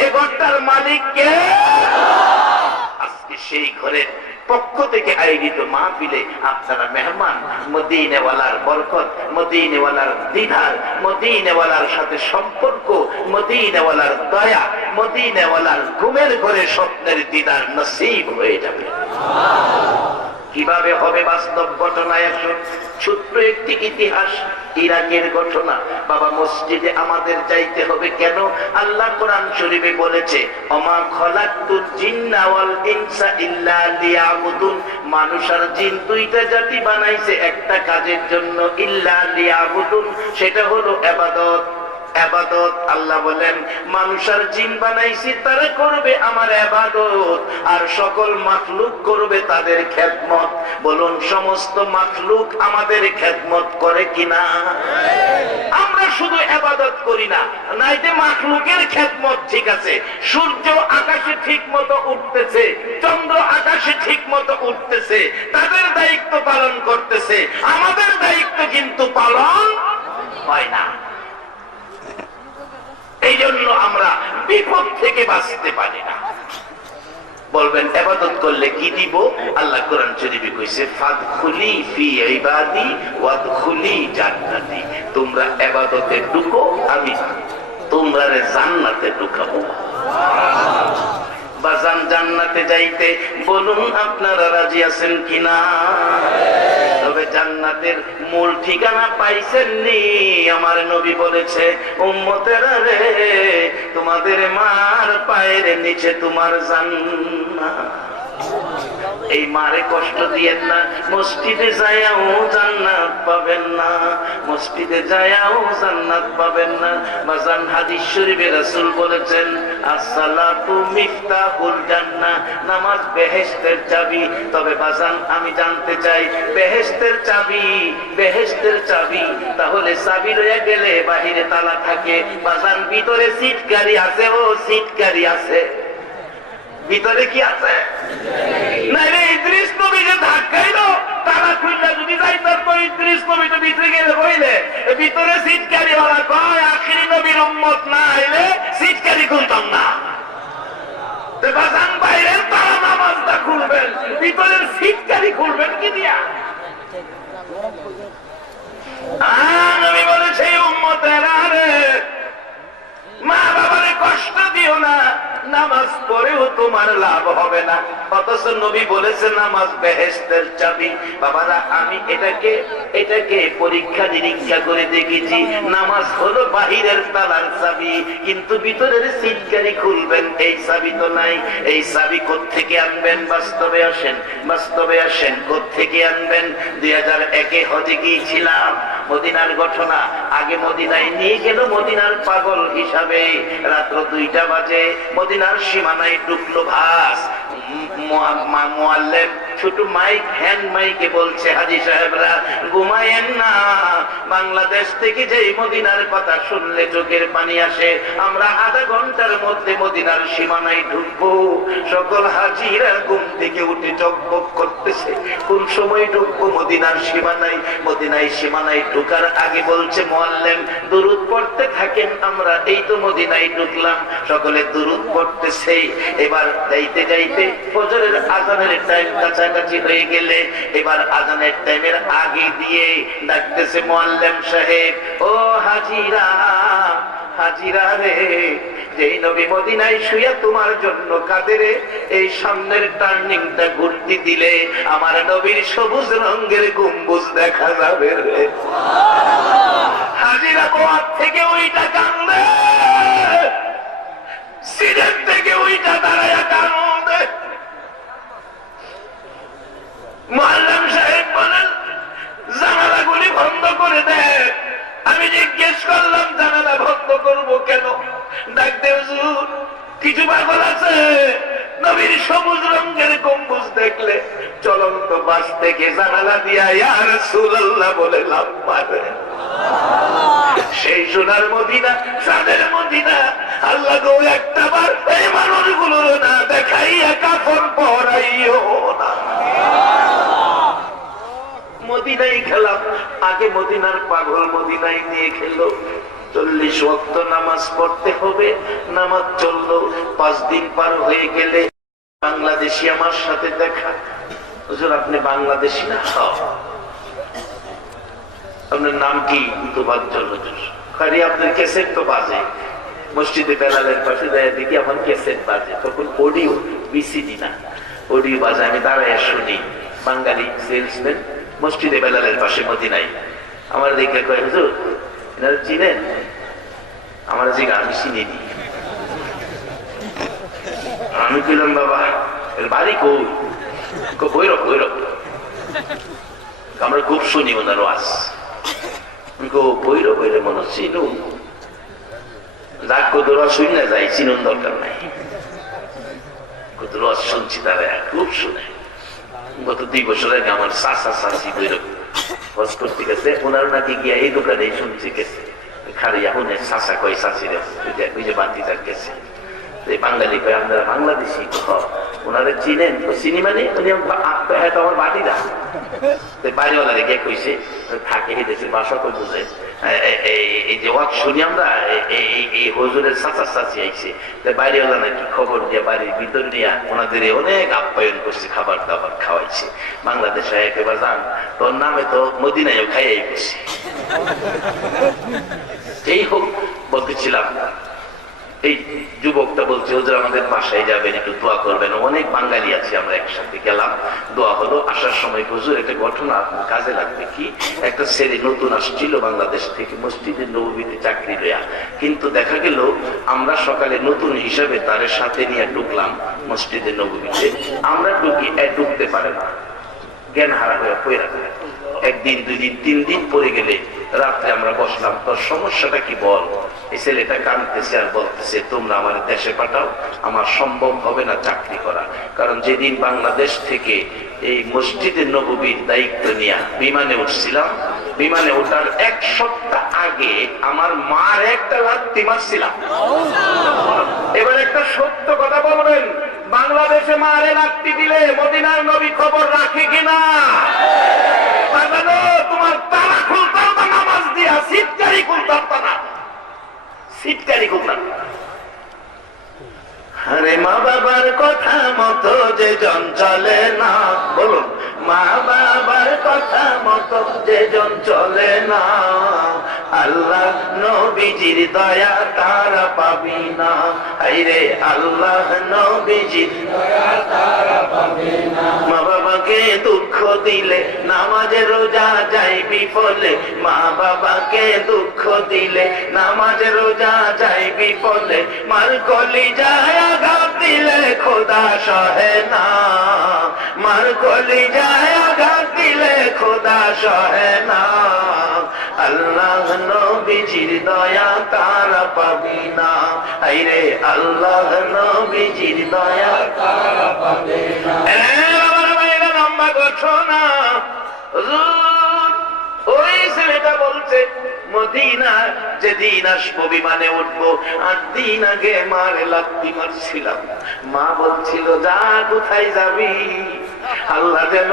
এই ঘরটার মালিক কে? আজকে সেই ঘরের পক্ষ থেকে আয়োজিত মাহফিলে আপনারা মেহমান। মদিনাওয়ালার বরকত, মদিনাওয়ালার দিদার, মদিনাওয়ালার সাথে সম্পর্ক, মদিনাওয়ালার দয়া, মদিনাওয়ালার ঘুমের ঘরে স্বপ্নের দিদার নসিব হয়ে যাবে। কিভাবে হবে? বাস্তব ঘটনায় আসুন। ছোট্ট একটি ইতিহাস, ইরাকের ঘটনা। বাবা মসজিদে আমাদের যাইতে হবে কেন? আল্লাহ কোরআন শরীফে বলেছে, ওমা খলাকতুল জিন্না ওয়াল ইনসা ইল্লা লিয়াবুদুন, মানুষ আর জিন দুইটা জাতি বানাইছে একটা কাজের জন্য, ইল্লা লিয়াবুদুন, সেটা হলো ইবাদত। ইবাদত, আল্লাহ বলেন মানুষ আর জিন বানাইছি তারা করবে আমার ইবাদত, আর সকল মাখলুক করবে তাদের খেদমত। বলুন সমস্ত মাখলুক আমাদের খেদমত করে কিনা? আমরা শুধু ইবাদত করি না, নাইতে মাখলুকের খেদমত ঠিক আছে। সূর্য আকাশে ঠিক মতো উঠতেছে, চন্দ্র আকাশে ঠিক মতো উঠতেছে, তাদের দায়িত্ব পালন করতেছে, আমাদের দায়িত্ব কিন্তু পালন হয় না। এই জন্য আমরা বিপদ থেকে বাঁচতে পারি না। বলবেন ইবাদত করলে কি দিব? আল্লাহ কোরআন শরীফে কইছে, ফাদখুলি ফি ইবাদি ওয়াদখুলি জান্নাতি, তোমরা ইবাদতে ঢুকো, আমি তোমরারে জান্নাতে ঢুকাবো। বাজান জান্নাতে যাইতে বলুন আপনারা রাজি আছেন কিনা? তবে জান্নাতের মূল ঠিকানা পাইছেন নি? আমার নবী বলেছে, উম্মতেরা রে, তোমাদের মার পায়ের নিচে তোমার জান্নাত। এই মারে কষ্ট দিয়েন না, মসজিদে যায়াও জান্নাত পাবেন না, মসজিদে যায়াও জান্নাত পাবেন না। বাজান হাদিস শরীফে রাসূল বলেছেন, আসসালাতু মিফতাহুল জান্নাহ, নামাজ বেহেশতের চাবি। তবে বাজান আমি জানতে চাই, বেহেশতের চাবি, বেহেশতের চাবি, তাহলে চাবি লইয়া গেলে বাহিরে তালা থাকে, বাজান ভিতরে সিটকারি আছে, ও সিটকারি আছে, ভিতরে কি আছে? নাইলে ইদ্রিস নবী যে ধাক্কাইলো তারা খুললে যদি যাই, তারপর ইদ্রিস নবী তো ভিতরে গেলে বইলে ভিতরে সিটকারি ওরা কয়, আখিরি নবীর উম্মত না হইলে সিটকারি খুলতাম না। বাজান বাইরের তারা নামাজটা খুলবেন, ভিতরের সিটকারি খুলবেন কি দিয়া? নবী বলেছে, উম্মতেরা রে, মা বাবারে কষ্ট দিও না, নামাজ পড়েও তোমার লাভ হবে না। অথচ নবী বলেছে নামাজ বেহেশতের চাবি। বাবারা, আমি এটাকে পরীক্ষা নিরীক্ষা করে দেখেছি। নামাজ হলো বাহিরের তালার চাবি, কিন্তু ভিতরের সিটকারি খুলবেন এই চাবি তো নাই। এই চাবি কোত্থেকে আনবেন? বাস্তবে আসেন, বাস্তবে আসেন, কোত্থেকে আনবেন? 2001-এ হজে গিয়েছিলাম, মদিনার ঘটনা। আগে মদিনায় নিয়ে গেল মদিনার পাগল হিসাবে। রাত্র 2টা বাজে মদিনার সীমানায় ঢুকলো বাস। মুআল্লিম ছোট মাইক, হ্যান্ড মাইকে বলছে, হাজী সাহেবরা ঘুমায়েন না, বাংলাদেশ থেকে যে মদিনার কথা শুনলে চোখের পানি আসে। আমরা আধা ঘন্টার মধ্যে মদিনার সীমানায় ঢুকবো। সকল হাজিরা ঘুম থেকে উঠে চকবক করতেছে, কোন সময় ঢুকবো মদিনার সীমানায়। মদিনায় সীমানায় ঢুকার আগে বলছে মুআল্লিম, দুরূদ পড়তে থাকেন, আমরা এই তো মদিনায় ঢুকলাম। সকলে দুরূদ পড়তেছে। এবার যাইতে যাইতে ফজরের আজানের টাইম কাছাকাছি হয়ে গেলে, এবার আজানের টাইমের আগে দিয়ে ডাকতেছে মুআল্লিম সাহেব, ও হাজিরা, হাজিরা রে, যেই নবী মদিনায় শুয়ে তোমার জন্য কাঁদে রে, এই সামনের টার্নিংটা ঘুরতে দিলে আমার নবীর সবুজ রঙের গম্বুজ দেখা যাবে রে। হাজিরা গোয়ার থেকে ওইটা কান্দে, সিলেট থেকে ওইটা দাঁড়ায় কান্দে। মুআল্লিম সাহেব বলেন, জানালাগুলি বন্ধ করে দেন। আমি জিজ্ঞেস করলাম, জানালা বন্ধ করবো কেন? ডাকতে, হুজুর কিছু পাগল আছে নবীর সবুজ রঙের গম্বুজ দেখলে চলন্ত বাস থেকে জানালা দিয়া ইয়া রাসূলুল্লাহ বলে লাফ মারে। সেই সোনার মদিনা, চাঁদের মদিনা, আল্লাহ গো একটা বার এই মানুষগুলোর না দেখাইয়া কাফন পরাইও না। মদিনায় খেলাম, আগে মদিনার পাগল মদিনায় নিয়ে খেলো। 40 ওয়াক্ত নামাজ পড়তে হবে, নামাজ চললো। 5 দিন পার হয়ে গেলে বাংলাদেশি আমার সাথে দেখা। হুজুর আপনি বাংলাদেশি না? আপনার নাম কি? তোবাজ্জল হুজুর। খালি আপনার ক্যাসেট তো বাজে। মসজিদে বেলালের পাশে যায় দেখি আমার ক্যাসেট বাজে, তখন অডিও, বিসিডি না, অডিও বাজে। আমি দাঁড়ায় শুনি, বাঙালি সেলসম্যান মসজিদে বেলালের পাশে মদিনায়। আমার দেখে কয়, হুজুর এনারা চিনেন? আমার জিগা, আমি চিনি নি। আমি কইলাম, বাবা এর বাড়ি কই? ভৈরব, ভৈরব। আমরা খুব শুনি ওনার ওয়াজ। ভৈরব হইলে মনে চিনুন, যাক কদুরা শুনি না যাই, চিনুন দরকার নাই। কদুরা শুনছি, তারা খুব শুনে। গত 2 বছর আগে আমার চাচা চাচি ভৈরব হজ করতে গেছে, ওনার নাকি গিয়া এই দোকানে শুনছি গেছে। খালি এখন চাচা কয় চাচি ওই যে বান্তিজার গেছে। বাঙালি কয় আপনারা বাংলাদেশি? ওনারা চিনেন? চিনি মানে উনি হয়তো আমার বাড়িরা। বাড়িওয়ালা রেখে কইছে থাকে হেঁটেছে বাসা কই বুঝে এই যে ওয়াক শুনি আমরা, এই হুজুরের চাচা চাচি আইছে। বাড়িওয়ালা নাকি খবর দিয়ে বাড়ির ভিতর নিয়ে ওনাদের অনেক আপ্যায়ন করছে, খাবার দাবার খাওয়াইছে। বাংলাদেশে একেবারে যান, তোর নামে তো মদিনায়ও খাইয়াই করছে। এই হোক, বলতেছিলাম এই যুবকটা বলছে হুজুর আমাদের বাসায় যাবেন, একটু দোয়া করবেন। অনেক বাঙালি আছে, আমরা একসাথে গেলাম, দোয়া হলো। আসার সময় হুজুর একটা ঘটনা আপনার কাজে লাগবে। কি? একটা ছেলে নতুন আসছিল বাংলাদেশ থেকে, মসজিদের নববীতে চাকরি লইয়া, কিন্তু দেখা গেল আমরা সকালে নতুন হিসাবে তার সাথে নিয়ে ঢুকলাম মসজিদের নববীতে। আমরা ঢুকতে পারে না, জ্ঞান হারা হয়ে পড়ে রাখে। একদিন, 2 দিন, 3 দিন পরে গেলে রাত্রে আমরা বসলাম, তোর সমস্যাটা কি বল। এই ছেলেটা কাঁদতেছে আর বলতেছে তোমরা আমার দেশে পাঠাও, আমার সম্ভব হবে না চাকরি করা। কারণ যেদিন বাংলাদেশ থেকে এই মসজিদের নববীর দায়িত্ব নিয়ে বিমানে উঠছিলাম, বিমানে ওঠার 1 সপ্তাহ আগে আমার মার একটা লাথি মারছিলাম। এবার একটা সত্য কথা বলবেন, বাংলাদেশে মারে লাথি দিলে মদিনার নবী খবর রাখে কিনা? তোমার তালা খুলতাম না, নামাজ দিয়া সিটকারি খুলতাম না, সিটকারি খুলতাম। আরে মা বাবার কথা মতো যে জন চলে না, বলুন, মা বাবার কথা মতো যে জন চলে না, আল্লাহ নবীজির দয়া তারা পাবি না। হায়রে আল্লাহ নবীজির দয়া তারা পাবি না। মা বাবাকে দুঃখ দিলে নামাজে রোজা যায় বিফলে, মা বাবাকে দুঃখ দিলে নামাজে রোজা যায় বিফলে, মার কলিজায় আঘাত দিলে খোদা সহে না, মার কলিজায় আঘাত দিলে খোদা সহে না, আল্লাহ নবীজির দয়া তারা পাবি না। হায়রে আল্লাহ নবীজির দয়া তারা পাবে না। লম্বা ঘটনা, ওই ছেলেটা বলছে মদিনা যেদিন আসবো বিমানে উঠবো, 8 দিন আগে মারে লাথি মারছিলাম। মা বলছিল যা কোথায় যাবি, আল্লাহ যেন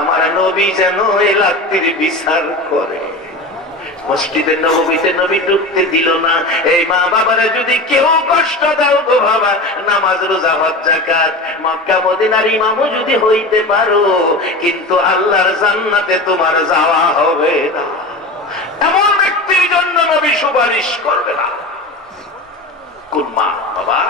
আমার নবী যেন এই লাথির বিচার করে। মসজিদের নববীতে নবী ঢুকতে দিল না। এই মা বাবারা যদি কেউ কষ্ট দাও গো বাবা, নামাজ রোজা হজ যাকাত মক্কা মদিনার ইমামও যদি হইতে পারো, কিন্তু আল্লাহর জান্নাতে তোমার যাওয়া হবে না। এমন ব্যক্তির জন্য নবী সুপারিশ করবে না। কোন মা বাবা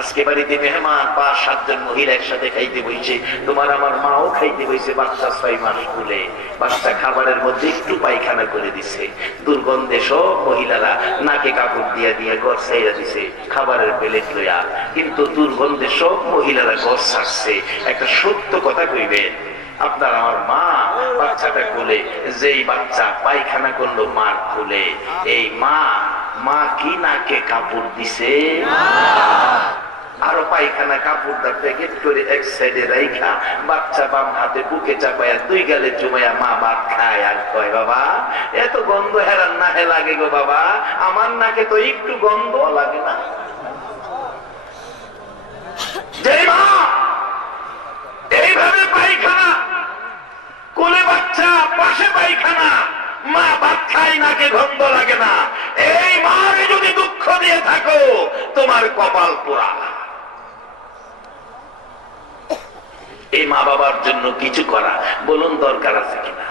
আজকে বাড়িতে মেহমান 5-7 জন মহিলা একসাথে খাইতে বইছে, তোমার আমার মাও খাইতে বইছে, বাচ্চা 6 মাস কুলে, বাচ্চা খাবারের মধ্যে একটু পায়খানা করে দিছে, দুর্গন্ধে সব মহিলারা নাকে কাপড় দিয়া দিয়ে ঘর ছাইরা দিছে খাবারের প্লেট লইয়া, কিন্তু দুর্গন্ধে সব মহিলারা ঘর ছাড়ছে। একটা সত্য কথা কইবেন, আপনার আমার মা বাচ্চাটা কোলে, যেই বাচ্চা পায়খানা করলো মার কোলে, এই মা কি নাকে কাপড় দিছে? আরো পায়খানা কাপড়টা প্যাকেট করে এক সাইডে রাইখা বাচ্চা বাম হাতে বুকে চাপায়া 2 গালে চুমাইয়া মা ভাত খায় আর কয় বাবা এত গন্ধ হেরান না হে লাগে গো বাবা, আমার নাকে তো একটু গন্ধ লাগে না। যে মা এইভাবে পায়খানা কোলে বাচ্চা পাশে পায়খানা, মা ভাত খায় নাকে গন্ধ লাগে না, এই মারে যদি দুঃখ দিয়ে থাকো তোমার কপাল পোড়া। এই মা বাবার জন্য কিছু করা বলুন দরকার আছে কিনা?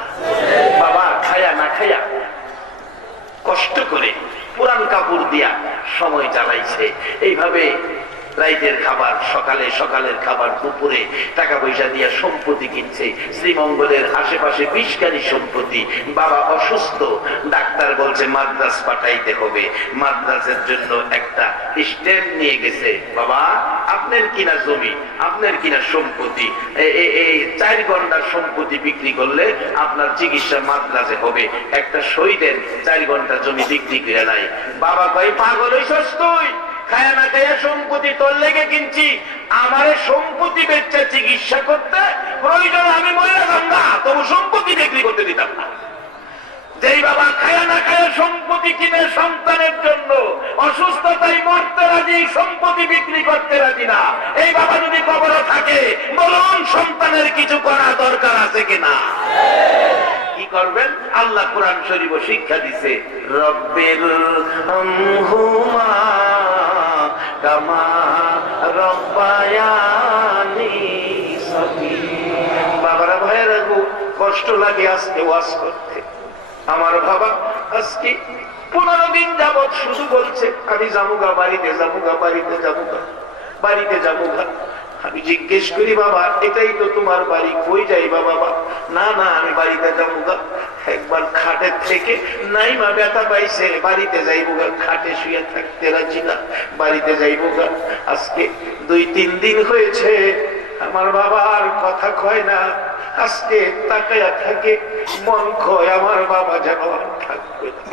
বাবা খায়া না খায়া কষ্ট করে পুরান কাপড় দিয়া সময় চালাইছে, এইভাবে রাইতের খাবার সকালে, সকালের খাবার দুপুরে, টাকা পয়সা দিয়া সম্পত্তি কিনছে, শ্রীমঙ্গলের আশেপাশে 20 গাড়ি সম্পত্তি। বাবা অসুস্থ, ডাক্তার বলছে মাদ্রাজ পাঠাইতে হবে, মাদ্রাজের জন্য একটা স্ট্যাম্প নিয়ে গেছে। বাবা আপনার কিনা জমি, আপনার কিনা সম্পত্তি, এই 4 ঘন্টার সম্পত্তি বিক্রি করলে আপনার চিকিৎসা মাদ্রাজে হবে, একটা সই দেন, 4 ঘন্টা জমি বিক্রি করে নাই। বাবা কই পাগল হইছস তুই? খায়া না খায়া সম্পত্তি তোর লেগে কিনছি, আমারে সম্পত্তি বেচে চিকিৎসা করতে, প্রয়োজন আমি মরে গঙ্গা তবু সম্পত্তি বিক্রি করতে দিতাম না। যেই বাবা খায়া না খায়া সম্পত্তি কিনে সন্তানের জন্য অসুস্থতায় মরতে রাজি, সম্পত্তি বিক্রি করতে রাজি না, এই বাবা যদি কবরে থাকে বলুন সন্তানের কিছু করা দরকার আছে কিনা? কি করবেন? আল্লাহ কোরআন শরীফ শিক্ষা দিছে, রব্বির হামহুমা কামা রব্বায়ানি সগীরা। বাবারা ভাইয়েরা কষ্ট লাগে আজকে ওয়াজ করতে, আমার বাবা আজকে 15 দিন যাবৎ শুধু বলছে আমি যাবুগা বাড়িতে, যাবুগা বাড়িতে, যাবুগা বাড়িতে, যাবুগা। আমি জিজ্ঞেস করি বাবা এটাই তো তোমার বাড়ি, কই যাইবা বাবা? না না আমি বাড়িতে যাবুগা। একবার খাটের থেকে নাইমা ব্যথা পাইছে, বাড়িতে যাইবুগা, খাটে শুয়ে থাকতে রাজি না, বাড়িতে যাইবুগা। আজকে 2-3 দিন হয়েছে আমার বাবা আর কথা কয় না, আজকে তাকায়া থাকে, মন কয় আমার বাবা যেন আর থাকবে না।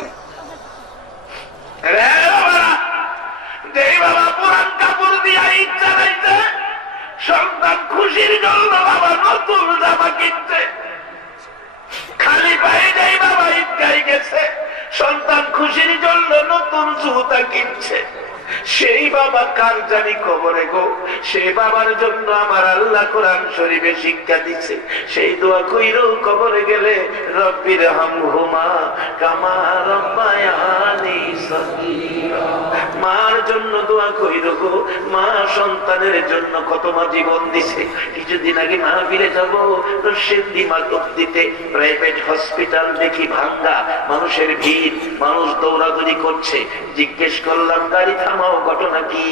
যেই বাবা পুরান কাপড় দিয়া ঈদ চালাইছে, সন্তান খুশির জন্য বাবা নতুন জামা কিনছে, খালি পায়ে যাই বাবা ঈদগায় গেছে, সন্তান খুশির জন্য নতুন জুতা কিনছে, সেই বাবা কার জানি কবরে গো। সেই বাবার জন্য আমার আল্লাহ কোরআন শরীফে শিক্ষা দিচ্ছে, সেই দোয়া কইরো কবরে গেলে রব্বির হামহুমা কামা রব্বায়ানি সগীরা। মার জন্য দোয়া কইরো গো, মা সন্তানের জন্য কত মা জীবন দিছে। কিছুদিন আগে মাহফিলে যাব, রশিদি মাতব্দিতে প্রাইভেট হসপিটাল দেখি ভাঙ্গা, মানুষের ভিড়, মানুষ দৌড়াদৌড়ি করছে। জিজ্ঞেস করলাম গাড়ি থামাও, ঘটনা কি?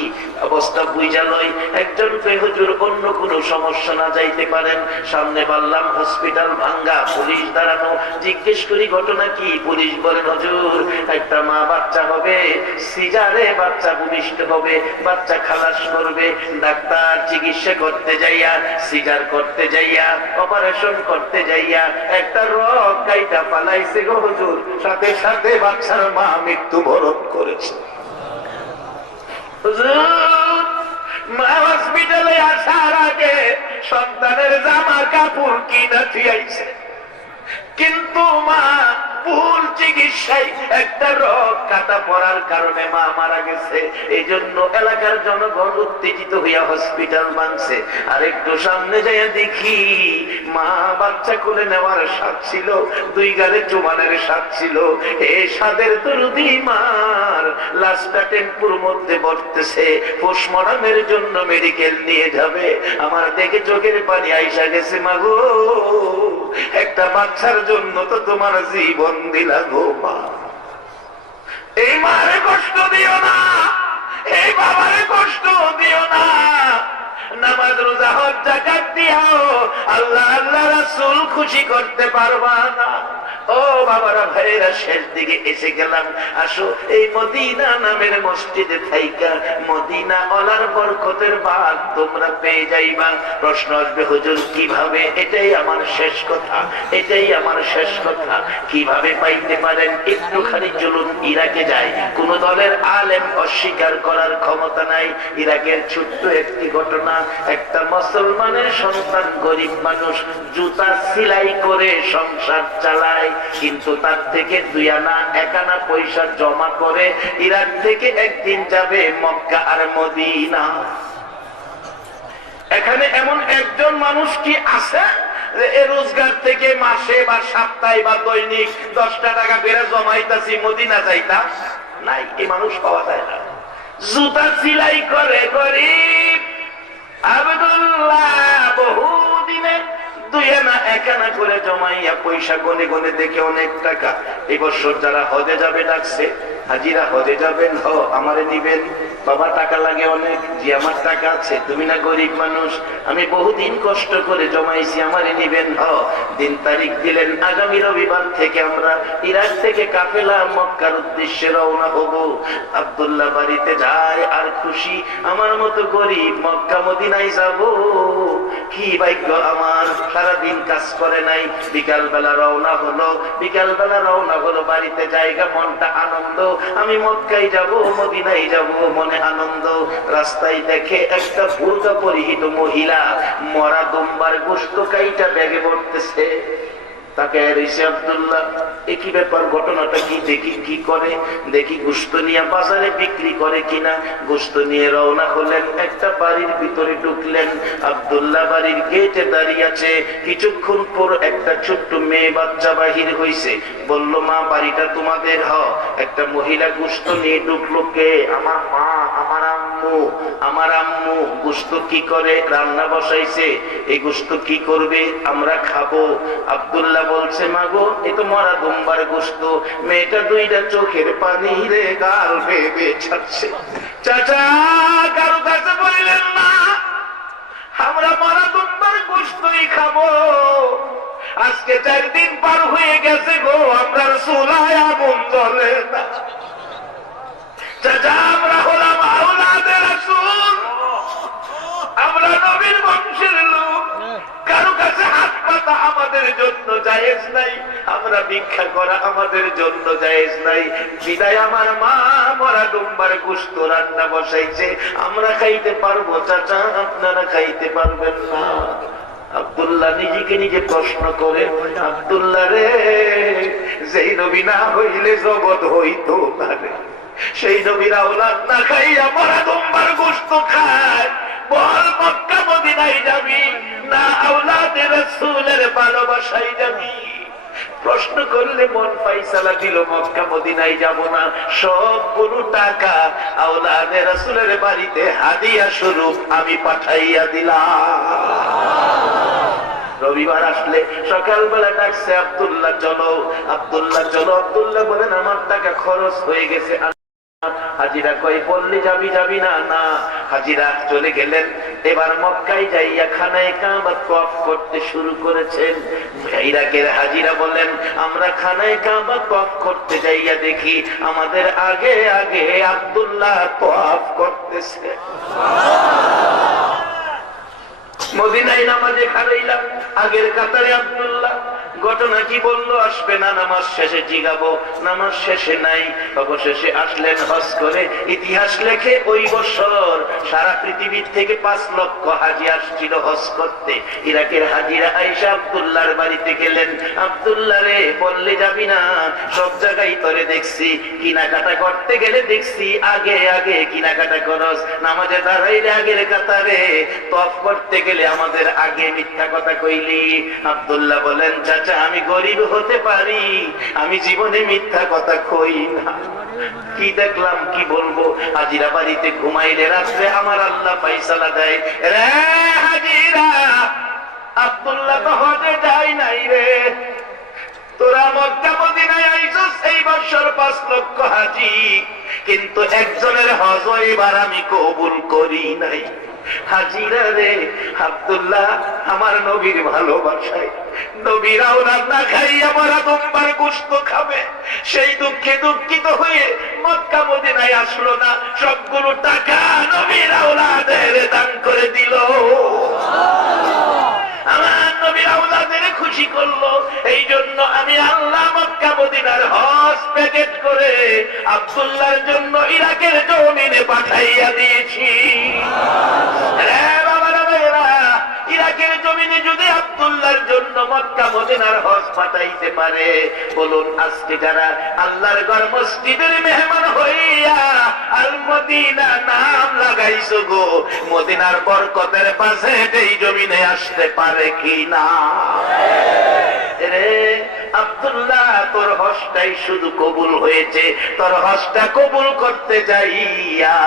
অবস্থা বুঝা লয়। একজন কই হুজুর অন্য কোনো সমস্যা না যাইতে পারেন, সামনে বললাম হসপিটাল ভাঙ্গা, পুলিশ দাঁড়ানো। জিজ্ঞেস করি ঘটনা কি? পুলিশ বলেন হুজুর একটা মা বাচ্চা হবে, সিজারে বাচ্চা ভূমিষ্ঠ হবে, বাচ্চা খালাস করবে, ডাক্তার চিকিৎসা করতে যাইয়া, সিজার করতে যাইয়া, অপারেশন করতে যাইয়া একটা রক গাইটা পালাইছে গো হুজুর, সাথে সাথে বাচ্চার মা মৃত্যুবরণ করেছে। মা হসপিটালে আসার আগে সন্তানের জামা কাপড় কিনা থিয়াইছে, কিন্তু মা ভুল চিকিৎসায় একটা রোগ কাটা পড়ার কারণে মা মারা গেছে। এই জন্য এলাকার জনগণ উত্তেজিত হইয়া হসপিটাল ভাঙছে। আর একটু সামনে যাইয়া দেখি মা বাচ্চা কোলে নেওয়ার স্বাদ ছিল, 2 গালে চুমানের স্বাদ ছিল। এই স্বাদের দরুদি মার লাশটা টেম্পুর মধ্যে বসতেছে, পোস্টমর্টমের জন্য মেডিকেল নিয়ে যাবে। আমার দেখে চোখের পানি আইসা গেছে, মাগো একটা বাচ্চার জন্য তো তোমার জীবন দিলা গো মা। এই মারে কষ্ট দিও না, এই বাবারে কষ্ট দিও না। নামাজ রোজা হজ যাকাত দিও, আল্লাহ আল্লাহ রাসূল খুশি করতে পারবা না। ও বাবারা ভাইরা, শেষ দিকে এসে গেলাম। আসো এই মদিনা নামের মসজিদে থাইকা মদিনা ওয়ালার বরকতের ভাগ তোমরা পেয়ে যাইবা। প্রশ্ন আসবে হুজুর কিভাবে? এটাই আমার শেষ কথা, এটাই আমার শেষ কথা। কিভাবে পাইতে পারেন? একটুখানি চলুন ইরাকে যাই। কোন দলের আলেম অস্বীকার করার ক্ষমতা নাই। ইরাকের ছোট্ট একটি ঘটনা, একটা মুসলমানের সন্তান গরিব মানুষ, জুতা সেলাই করে সংসার চালায়, কিন্তু তার থেকে 2 আনা 1 আনা পয়সা জমা করে ইরাক থেকে একদিন যাবে মক্কা আর মদিনা। এখানে এমন একজন মানুষ কি আছে যে রোজগার থেকে মাসে বা সপ্তাহে বা দৈনিক 10 টাকা বেড়ে জমাইতাছি মদিনা যাইতা? নাই, এই মানুষ পাওয়া যায় না। জুতা সেলাই করে গরিব আব্দুল্লাহ বহুদিনে 2 আনা 1 আনা করে জমাইয়া পয়সা গনে গনে দেখে অনেক টাকা। এই বছর যারা হজে যাবে ডাকছে, হাজিরা হজে যাবেন, হ আমারে নিবেন। বাবা টাকা লাগে অনেক। জি আমার টাকা আছে। তুমি না গরিব মানুষ, আমি বহুদিন কষ্ট করে জমাইছি, আমারে নিবেন। হ দিন তারিখ দিলেন, আগামী রবিবার থেকে আমরা ইরাক থেকে কাফেলা মক্কার উদ্দেশ্যে রওনা হব। আব্দুল্লাহ বাড়িতে যায় আর খুশি, আমার মতো গরিব মক্কা মদিনায় যাব। কি ভাগ্য আমার, সারাদিন কাজ করে নাই, বিকাল বেলা রওনা হলো। বিকাল বেলা রওনা হলো, বাড়িতে জায়গা, মনটা আনন্দ, আমি মক্কায় যাব, মদিনায় যাব, মনে আনন্দ। রাস্তায় দেখে একটা বুরকা পরিহিত মহিলা মরা দুম্বার গোশত কাইটা ব্যাগে ভরতেছে। তাকে ঋষি আব্দুল্লাহ, একই ব্যাপার, ঘটনাটা কি? দেখি কি করে, দেখি গোশত নিয়ে বাজারে বিক্রি করে কিনা। গোশত নিয়ে রওনা হলেন, একটা বাড়ির ভিতরে ঢুকলেন। আব্দুল্লাহ বাড়ির গেটে দাঁড়িয়ে আছে। কিছুক্ষণ পর একটা ছোট্ট মেয়ে বাচ্চা বাহির হইছে, বলল মা বাড়িটা তোমাদের? হ। একটা মহিলা গোশত নিয়ে ঢুকলো। কে? আমার মা, আমার আম্মা। আমার আম্মু গোশত কি করে রান্না বসাইছে, এই গোশত কি করবে আমরা খাবো। আব্দুল্লাহ বলছে মাগো এ তো মরা দুম্বার গোশত। মেয়েটা দুইটা চোখের পানি রে গাল ভেবে ছাড়ছে। চাচা কারো কাছে বললেন না, আমরা মরা দুম্বার গোশতই খাবো। আজকে 4 দিন পার হয়ে গেছে গো, আমরা চুলায় আগুন জ্বলে না। চাচা আমরা হলাম আওলাদে রাসূল, আমরা নবীর বংশের লোক, কারো কাছে হাত পাতা আমাদের জন্য জায়েজ নাই, আমরা ভিক্ষা করা আমাদের জন্য জায়েজ নাই। বিদায় আমার মা মরা দুম্বার গোশত রান্না বসাইছে, আমরা খাইতে পারবো চাচা, আপনারা খাইতে পারবেন না। আব্দুল্লাহ নিজেকে নিজে প্রশ্ন করে, আব্দুল্লাহ রে যেই নবী না হইলে জগৎ হইতো না রে, সেই নবীর আওলাদ না খাইয়া মরা দুম্বার গোশত খায়, বল মক্কা মদিনায় যাবি না আওলাদে রাসূলের ভালোবাসায় যাবি? প্রশ্ন করলে মন ফাইসালা দিল মক্কা মদিনায় যাব না, সবগুলো টাকা আওলাদে রাসূলের বাড়িতে হাদিয়া স্বরূপ আমি পাঠাইয়া দিলাম। রবিবার আসলে সকালবেলা ডাকছে আব্দুল্লাহ চলো, আব্দুল্লাহ চলো। আব্দুল্লাহ বলেন আমার টাকা খরচ হয়ে গেছে। হাজিরা কই বললি যাবি, যাবি না? না। হাজিরা চলে গেলেন। এবার মক্কায় যাইয়া খানায়ে কাবা তওয়াফ করতে শুরু করেছেন। ইরাকের হাজিরা বলেন আমরা খানায়ে কাবা তওয়াফ করতে যাইয়া দেখি আমাদের আগে আগে আব্দুল্লাহ তওয়াফ করতেছে। মদিনায় নামাজে খাড়াইলাম, আগের কাতারে আব্দুল্লাহ। ঘটনা কি বললো আসবে না, নামাজ শেষে জিগাবো, নামাজ শেষে নাই। অবশেষে আসলেন হজ করে। ইতিহাস লেখে ওই বছর সারা পৃথিবীর থেকে 5 লক্ষ হাজি আসছিল হজ করতে। ইরাকের হাজিরা আয়েশা আব্দুল্লাহর বাড়িতে গেলেন, আব্দুল্লাহ রে বললে যাবি না, সব জায়গায় তোরে দেখছি, কিনাকাটা করতে গেলে দেখছি আগে আগে কিনাকাটা করস, নামাজে দাঁড়াইলে আগের কাতারে, তওয়াফ করতে গেলে আমাদের আগে মিথ্যা কথা কইলি। আব্দুল্লাহ বলেন চাচা আমি গরিব হতে পারি, আমি জীবনে মিথ্যা কথা কই না। কি দেখলাম কি বলবো, হাজিরা বাড়িতে ঘুমাইলে রাত্রে আমার আল্লাহ ফায়সালা দেয়, রে হাজিরা আব্দুল্লাহ তো হজে যায় নাই রে, তোরা মক্কা মদিনায় আইছস এই বছর 5 লক্ষ হাজি, কিন্তু একজনের হজ এবার আমি কবুল করি নাই। হাজিরা রে আব্দুল্লাহ আমার নবীর ভালোবাসায় নবীর আওলাদ না খাইয়া মরা দুম্বার গোশত খাবে, সেই দুঃখে দুঃখিত হয়ে মক্কা মদিনায় আসলো না, সবগুলো টাকা নবীর আওলাদের দান করে দিল। আমার নবীর আওলাদের খুশি করলো, এই জন্য আমি আল্লাহ মক্কা মদিনার হজ প্যাকেট করে আব্দুল্লাহর জন্য ইরাকের জমিনে পাঠাইয়া দিয়েছি। ইরাকের জমিনে যদি আব্দুল্লাহর জন্য মক্কা মদিনার হজ পাঠাইতে পারে, বলুন আজকে যারা আল্লাহর ঘর মসজিদের মেহমান হইয়া আল মদিনা নাম লাগাইছো গো, মদিনার বরকতের পাশে এই জমিনে আসতে পারে কি না? রে আব্দুল্লাহ তোর হজটাই শুধু কবুল হয়েছে, তোর হজটা কবুল করতে যাইয়া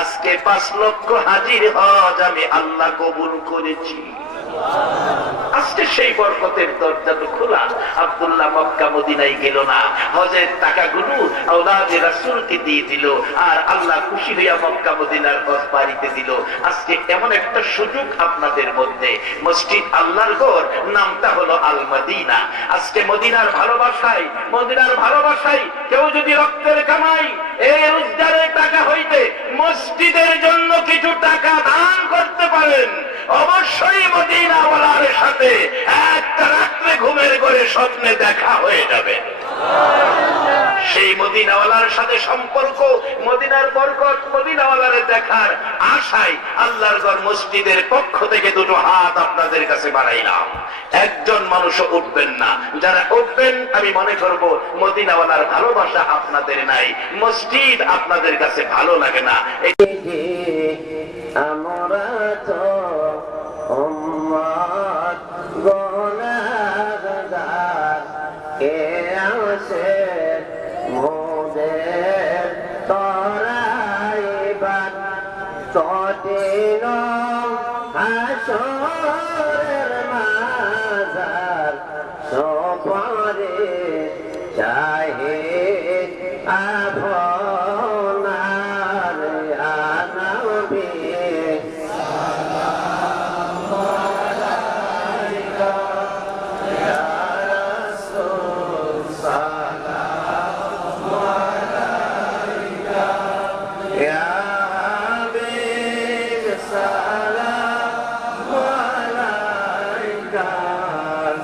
আজকে 5 লক্ষ হাজির হজ আমি আল্লাহ কবুল করেছি। আজকে সেই বরকতের দরজা তো খোলা। আব্দুল্লাহ মক্কা মদিনায় গেল না, হজের টাকাগুলো আওলাদে রাসূলকে দিয়ে দিল, আর আল্লাহ খুশি হইয়া মক্কা মদিনার হজ বাড়িতে দিল। আজকে এমন একটা সুযোগ আপনাদের মধ্যে, মসজিদ আল্লাহর ঘর নামটা হলো আল মদিনা। আজকে মদিনার ভালোবাসায় কেউ যদি রক্তের কামাই এই রোজগারের টাকা হইতে মসজিদের জন্য কিছু টাকা দান করতে পারেন, অবশ্যই মদিনাওয়ালার সাথে একটা রাত্রে ঘুমের ঘরে স্বপ্নে দেখা হয়ে যাবে। সেই মদিনাওয়ালার সাথে সম্পর্ক, মদিনার বরকত, মদিনাওয়ালার দেখার আশায় আল্লাহর ঘর মসজিদের পক্ষ থেকে 2 হাত আপনাদের কাছে বাড়াইলাম। একজন মানুষও উঠবেন না, যারা উঠবেন আমি মনে করব মদিনাওয়ালার ভালোবাসা আপনাদের নাই, মসজিদ আপনাদের কাছে ভালো লাগে না। আমরা তো উম্মত গুনাহগার, কে আসে মোদের তরাইবার,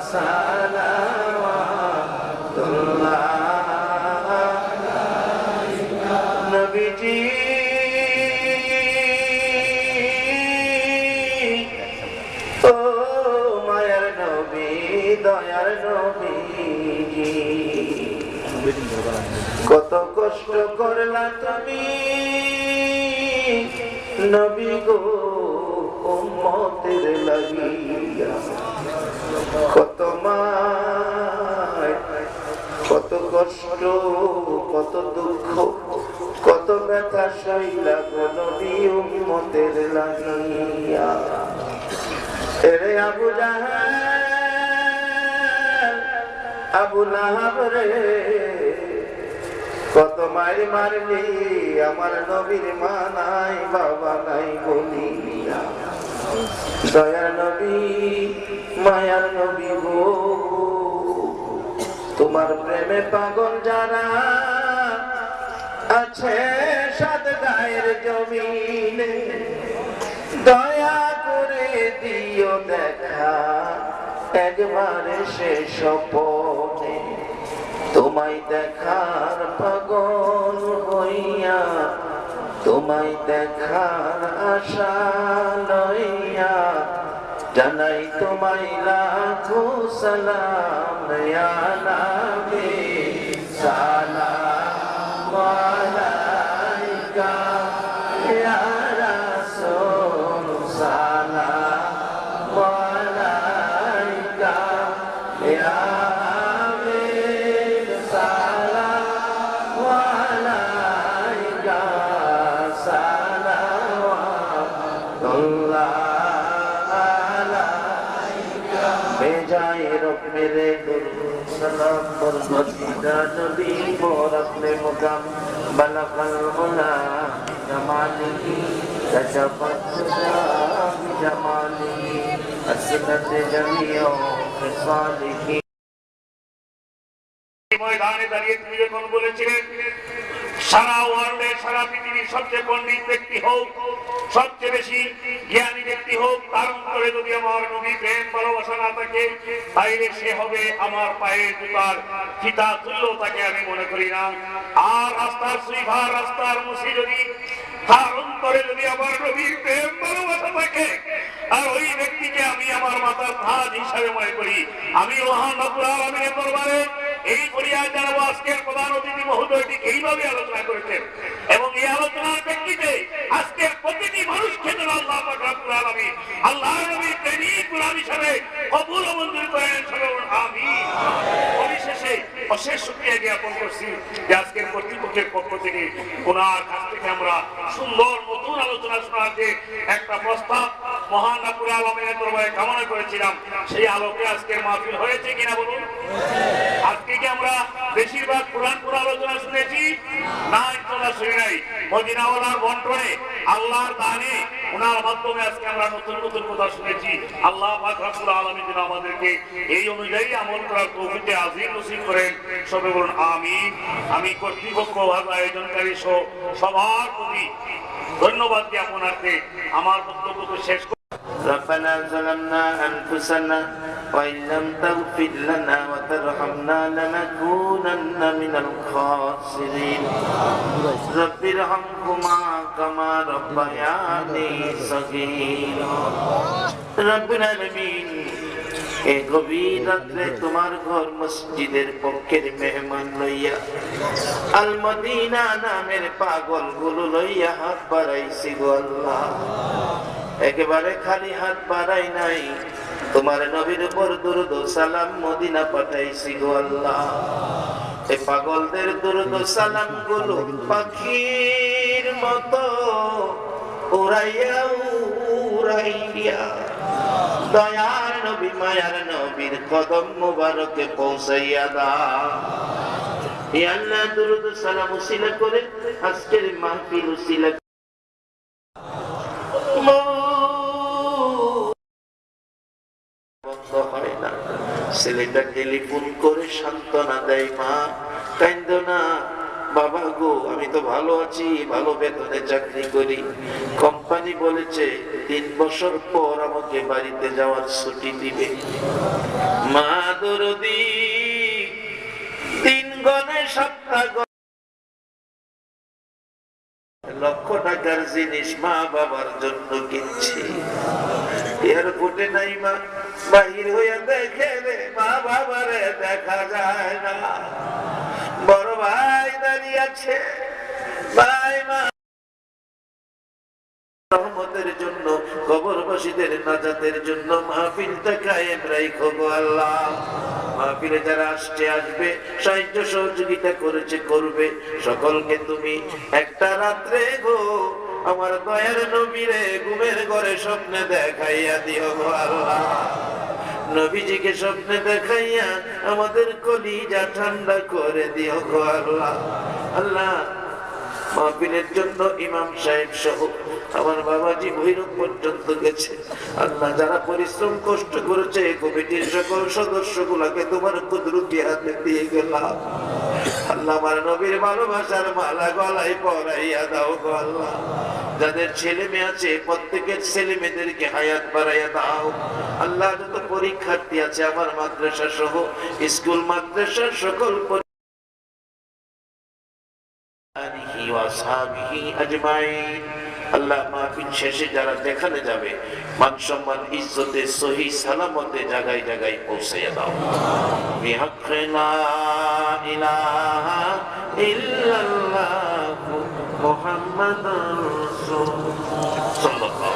সালাওয়াতুল্লাহ নবীজি ও মায়ার নবী দয়ার নবী কত কষ্ট করলা তুমি নবী গো উম্মতের লাগিয়া কত মায় কত কষ্ট কত দুঃখ কত ব্যথা সইলা গো নবী উম্মতের লাগিয়া এরে আবু জাহেল আবু লাহাব রে কত মারি মারলি আমার নবীর মা নাই বাবা নাই বলিয়া দয়ার নবী মায়ার নবী গো তোমার প্রেমে পাগল যারা আছে সাত গায়ের জমিনে দয়া করে দিও দেখা একবারে সে স্বপনে তোমায় দেখার পাগল হইয়া তোমায় দেখার আশা লইয়া জানাই তোমায় লাখো সালাম ইয়া নবী সালাম আলাইকা ইয়া রাসূল সালাম আলাইকা ইয়া मेरे सलाम पर मदीना नबी और अपने मुकाम बलगल उला जमाली कशफत जमाली असनत जमियो फिसालिही ময়দানে দাঁড়িয়ে তুমি যখন বলেছিলেন সারা ওয়ার্ল্ডে সারা পৃথিবীর সবচেয়ে পণ্ডিত ব্যক্তি হোক সবচেয়ে বেশি জ্ঞানী ব্যক্তি হোক তার অন্তরে যদি আমার নবী প্রেম ভালোবাসা না থাকে তাইলে সে হবে আমার পায়ের জুতার ফিতা তুল্য তাকে আমি মনে করি না আর রাস্তার সুইভার রাস্তার মুসি যদি তার অন্তরে যদি আমার নবীর প্রেম ভালোবাসা থাকে আর ওই ব্যক্তিকে আমি আমার মাথার তাজ হিসাবে মনে করি আমি মহান রব্বুল আলামিনের দরবারে এই পরিয়া জানাবো আজকের প্রধান অতিথি মহোদয়টি এইভাবে আলোচনা করেছেন এবং এই আলোচনার প্রেক্ষিতে আজকের প্রতিটি মানুষকে যেন আল্লাহ পাক রব্বুল আলামিন আল্লাহর নবীর প্রেমিক গোলাম হিসেবে কবুল ও মঞ্জুর করেন সকলে আমিন পরিশেষে অশেষ শুকরিয়া জ্ঞাপন করছি যে আজকের কর্তৃপক্ষের পক্ষ থেকে ওনার কাছ থেকে আমরা সুন্দর নতুন আলোচনা শোনার যে একটা প্রস্তাব মহান রব্বুল আলামিনের দরবারে কামনা করেছিলাম সেই আলোকে আজকের মাহফিল হয়েছে কিনা বলুন আজকে কি আমরা বেশিরভাগ কোরআন আলোচনা শুনেছি না ইনশাআল্লাহ শুনি নাই মদিনাওয়ালার বন্টনে আল্লাহর দানে ওনার মাধ্যমে আজকে আমরা নতুন নতুন কথা শুনেছি আল্লাহ পাক রব্বুল আলামিন যেন আমাদেরকে এই অনুযায়ী আমল করার তৌফিক আজিম নসিব করেন সবাই বলুন আমিন আমি কর্তৃপক্ষ আয়োজনকারী সবার প্রতি ধন্যবাদ জ্ঞাপনার্থে আমার বক্তব্য শেষ ربنا ظلمنا أنفسنا وإن لم تغفر لنا وترحمنا لنكونن من الخاسرين رب ارحمهما كما ربياني صغيرا رب العالمين এই গভীর রাত্রে তোমার ঘর মসজিদের পক্ষের মেহমান লইয়া আল মদিনা নামের পাগল গুলো লইয়া হাত বাড়াইছি গো আল্লাহ একেবারে খালি হাত বাড়াই নাই তোমার নবীর উপর দুরূদ ও সালাম মদিনা পাঠাইছি গো আল্লাহ এই পাগলদের দুরূদ ও সালাম গুলো পাখির মতো উড়াইয়া উড়াইয়া দয়ার নবী মায়ার নবীর কদম মুবারকে পৌঁছাইয়া দাও ইয়া আল্লাহ দুরূদ ও সালাম উসিলা করে আজকের মাহফিল উসিলা ছেলেটা টেলিফোন করে সান্ত্বনা দেয় মা কাঁদো না বাবা গো আমি তো ভালো আছি, ভালো বেতনে চাকরি করি, কোম্পানি বলেছে 3 বছর পর আমাকে বাড়িতে যাওয়ার ছুটি দিবে। মা দরদি 3 গণে সপ্তাহ লক্ষ টাকার জিনিস মা বাবার জন্য কিনছি, এয়ারপোর্টে নাই মা, বাহির হইয়া দেখে রে মা বাবারে দেখা যায় না। বড় ভাই দাঁড়িয়ে আছে, ভাই মা রহমতের জন্য, কবরবাসীদের নাজাতের জন্য মাহফিলটা কায়েম রাখো গো আল্লাহ। মাহফিলে যারা আসছে আসবে, সাহায্য সহযোগিতা করেছে করবে, সকলকে তুমি একটা রাত্রে গো আমার দয়ার নবীরে ঘুমের ঘরে স্বপ্নে দেখাইয়া দিও গো আল্লাহ। নবীজিকে স্বপ্নে দেখাইয়া আমাদের কলিজা ঠান্ডা করে দিও গো আল্লাহ। আল্লাহ মাহফিলের জন্য ইমাম সাহেব সহ আমার বাবাজি ভৈরব পর্যন্ত গেছে। আল্লাহ যারা পরিশ্রম কষ্ট করেছে কমিটির সকল সদস্য গুলাকে তোমার কুদরতি হাতে দিয়ে গেলাম। আল্লাহ আমার নবীর ভালোবাসার মালা গলায় পরাইয়া দাও গো আল্লাহ। যাদের ছেলে মেয়ে আছে প্রত্যেকের ছেলে মেয়েদেরকে হায়াত বাড়াইয়া দাও আল্লাহ। যত পরীক্ষার্থী আছে আমার মাদ্রাসা সহ স্কুল মাদ্রাসার সকল আল্লাহ মাহফিল শেষে যারা দেখানে যাবে মান সম্মান ইজ্জতে সহি সালামতে জায়গায় জায়গায় পৌঁছাইয়া দাও। বিহাক্কে লা ইলাহা ইল্লাল্লাহু মুহাম্মাদুর রাসূলুল্লাহ।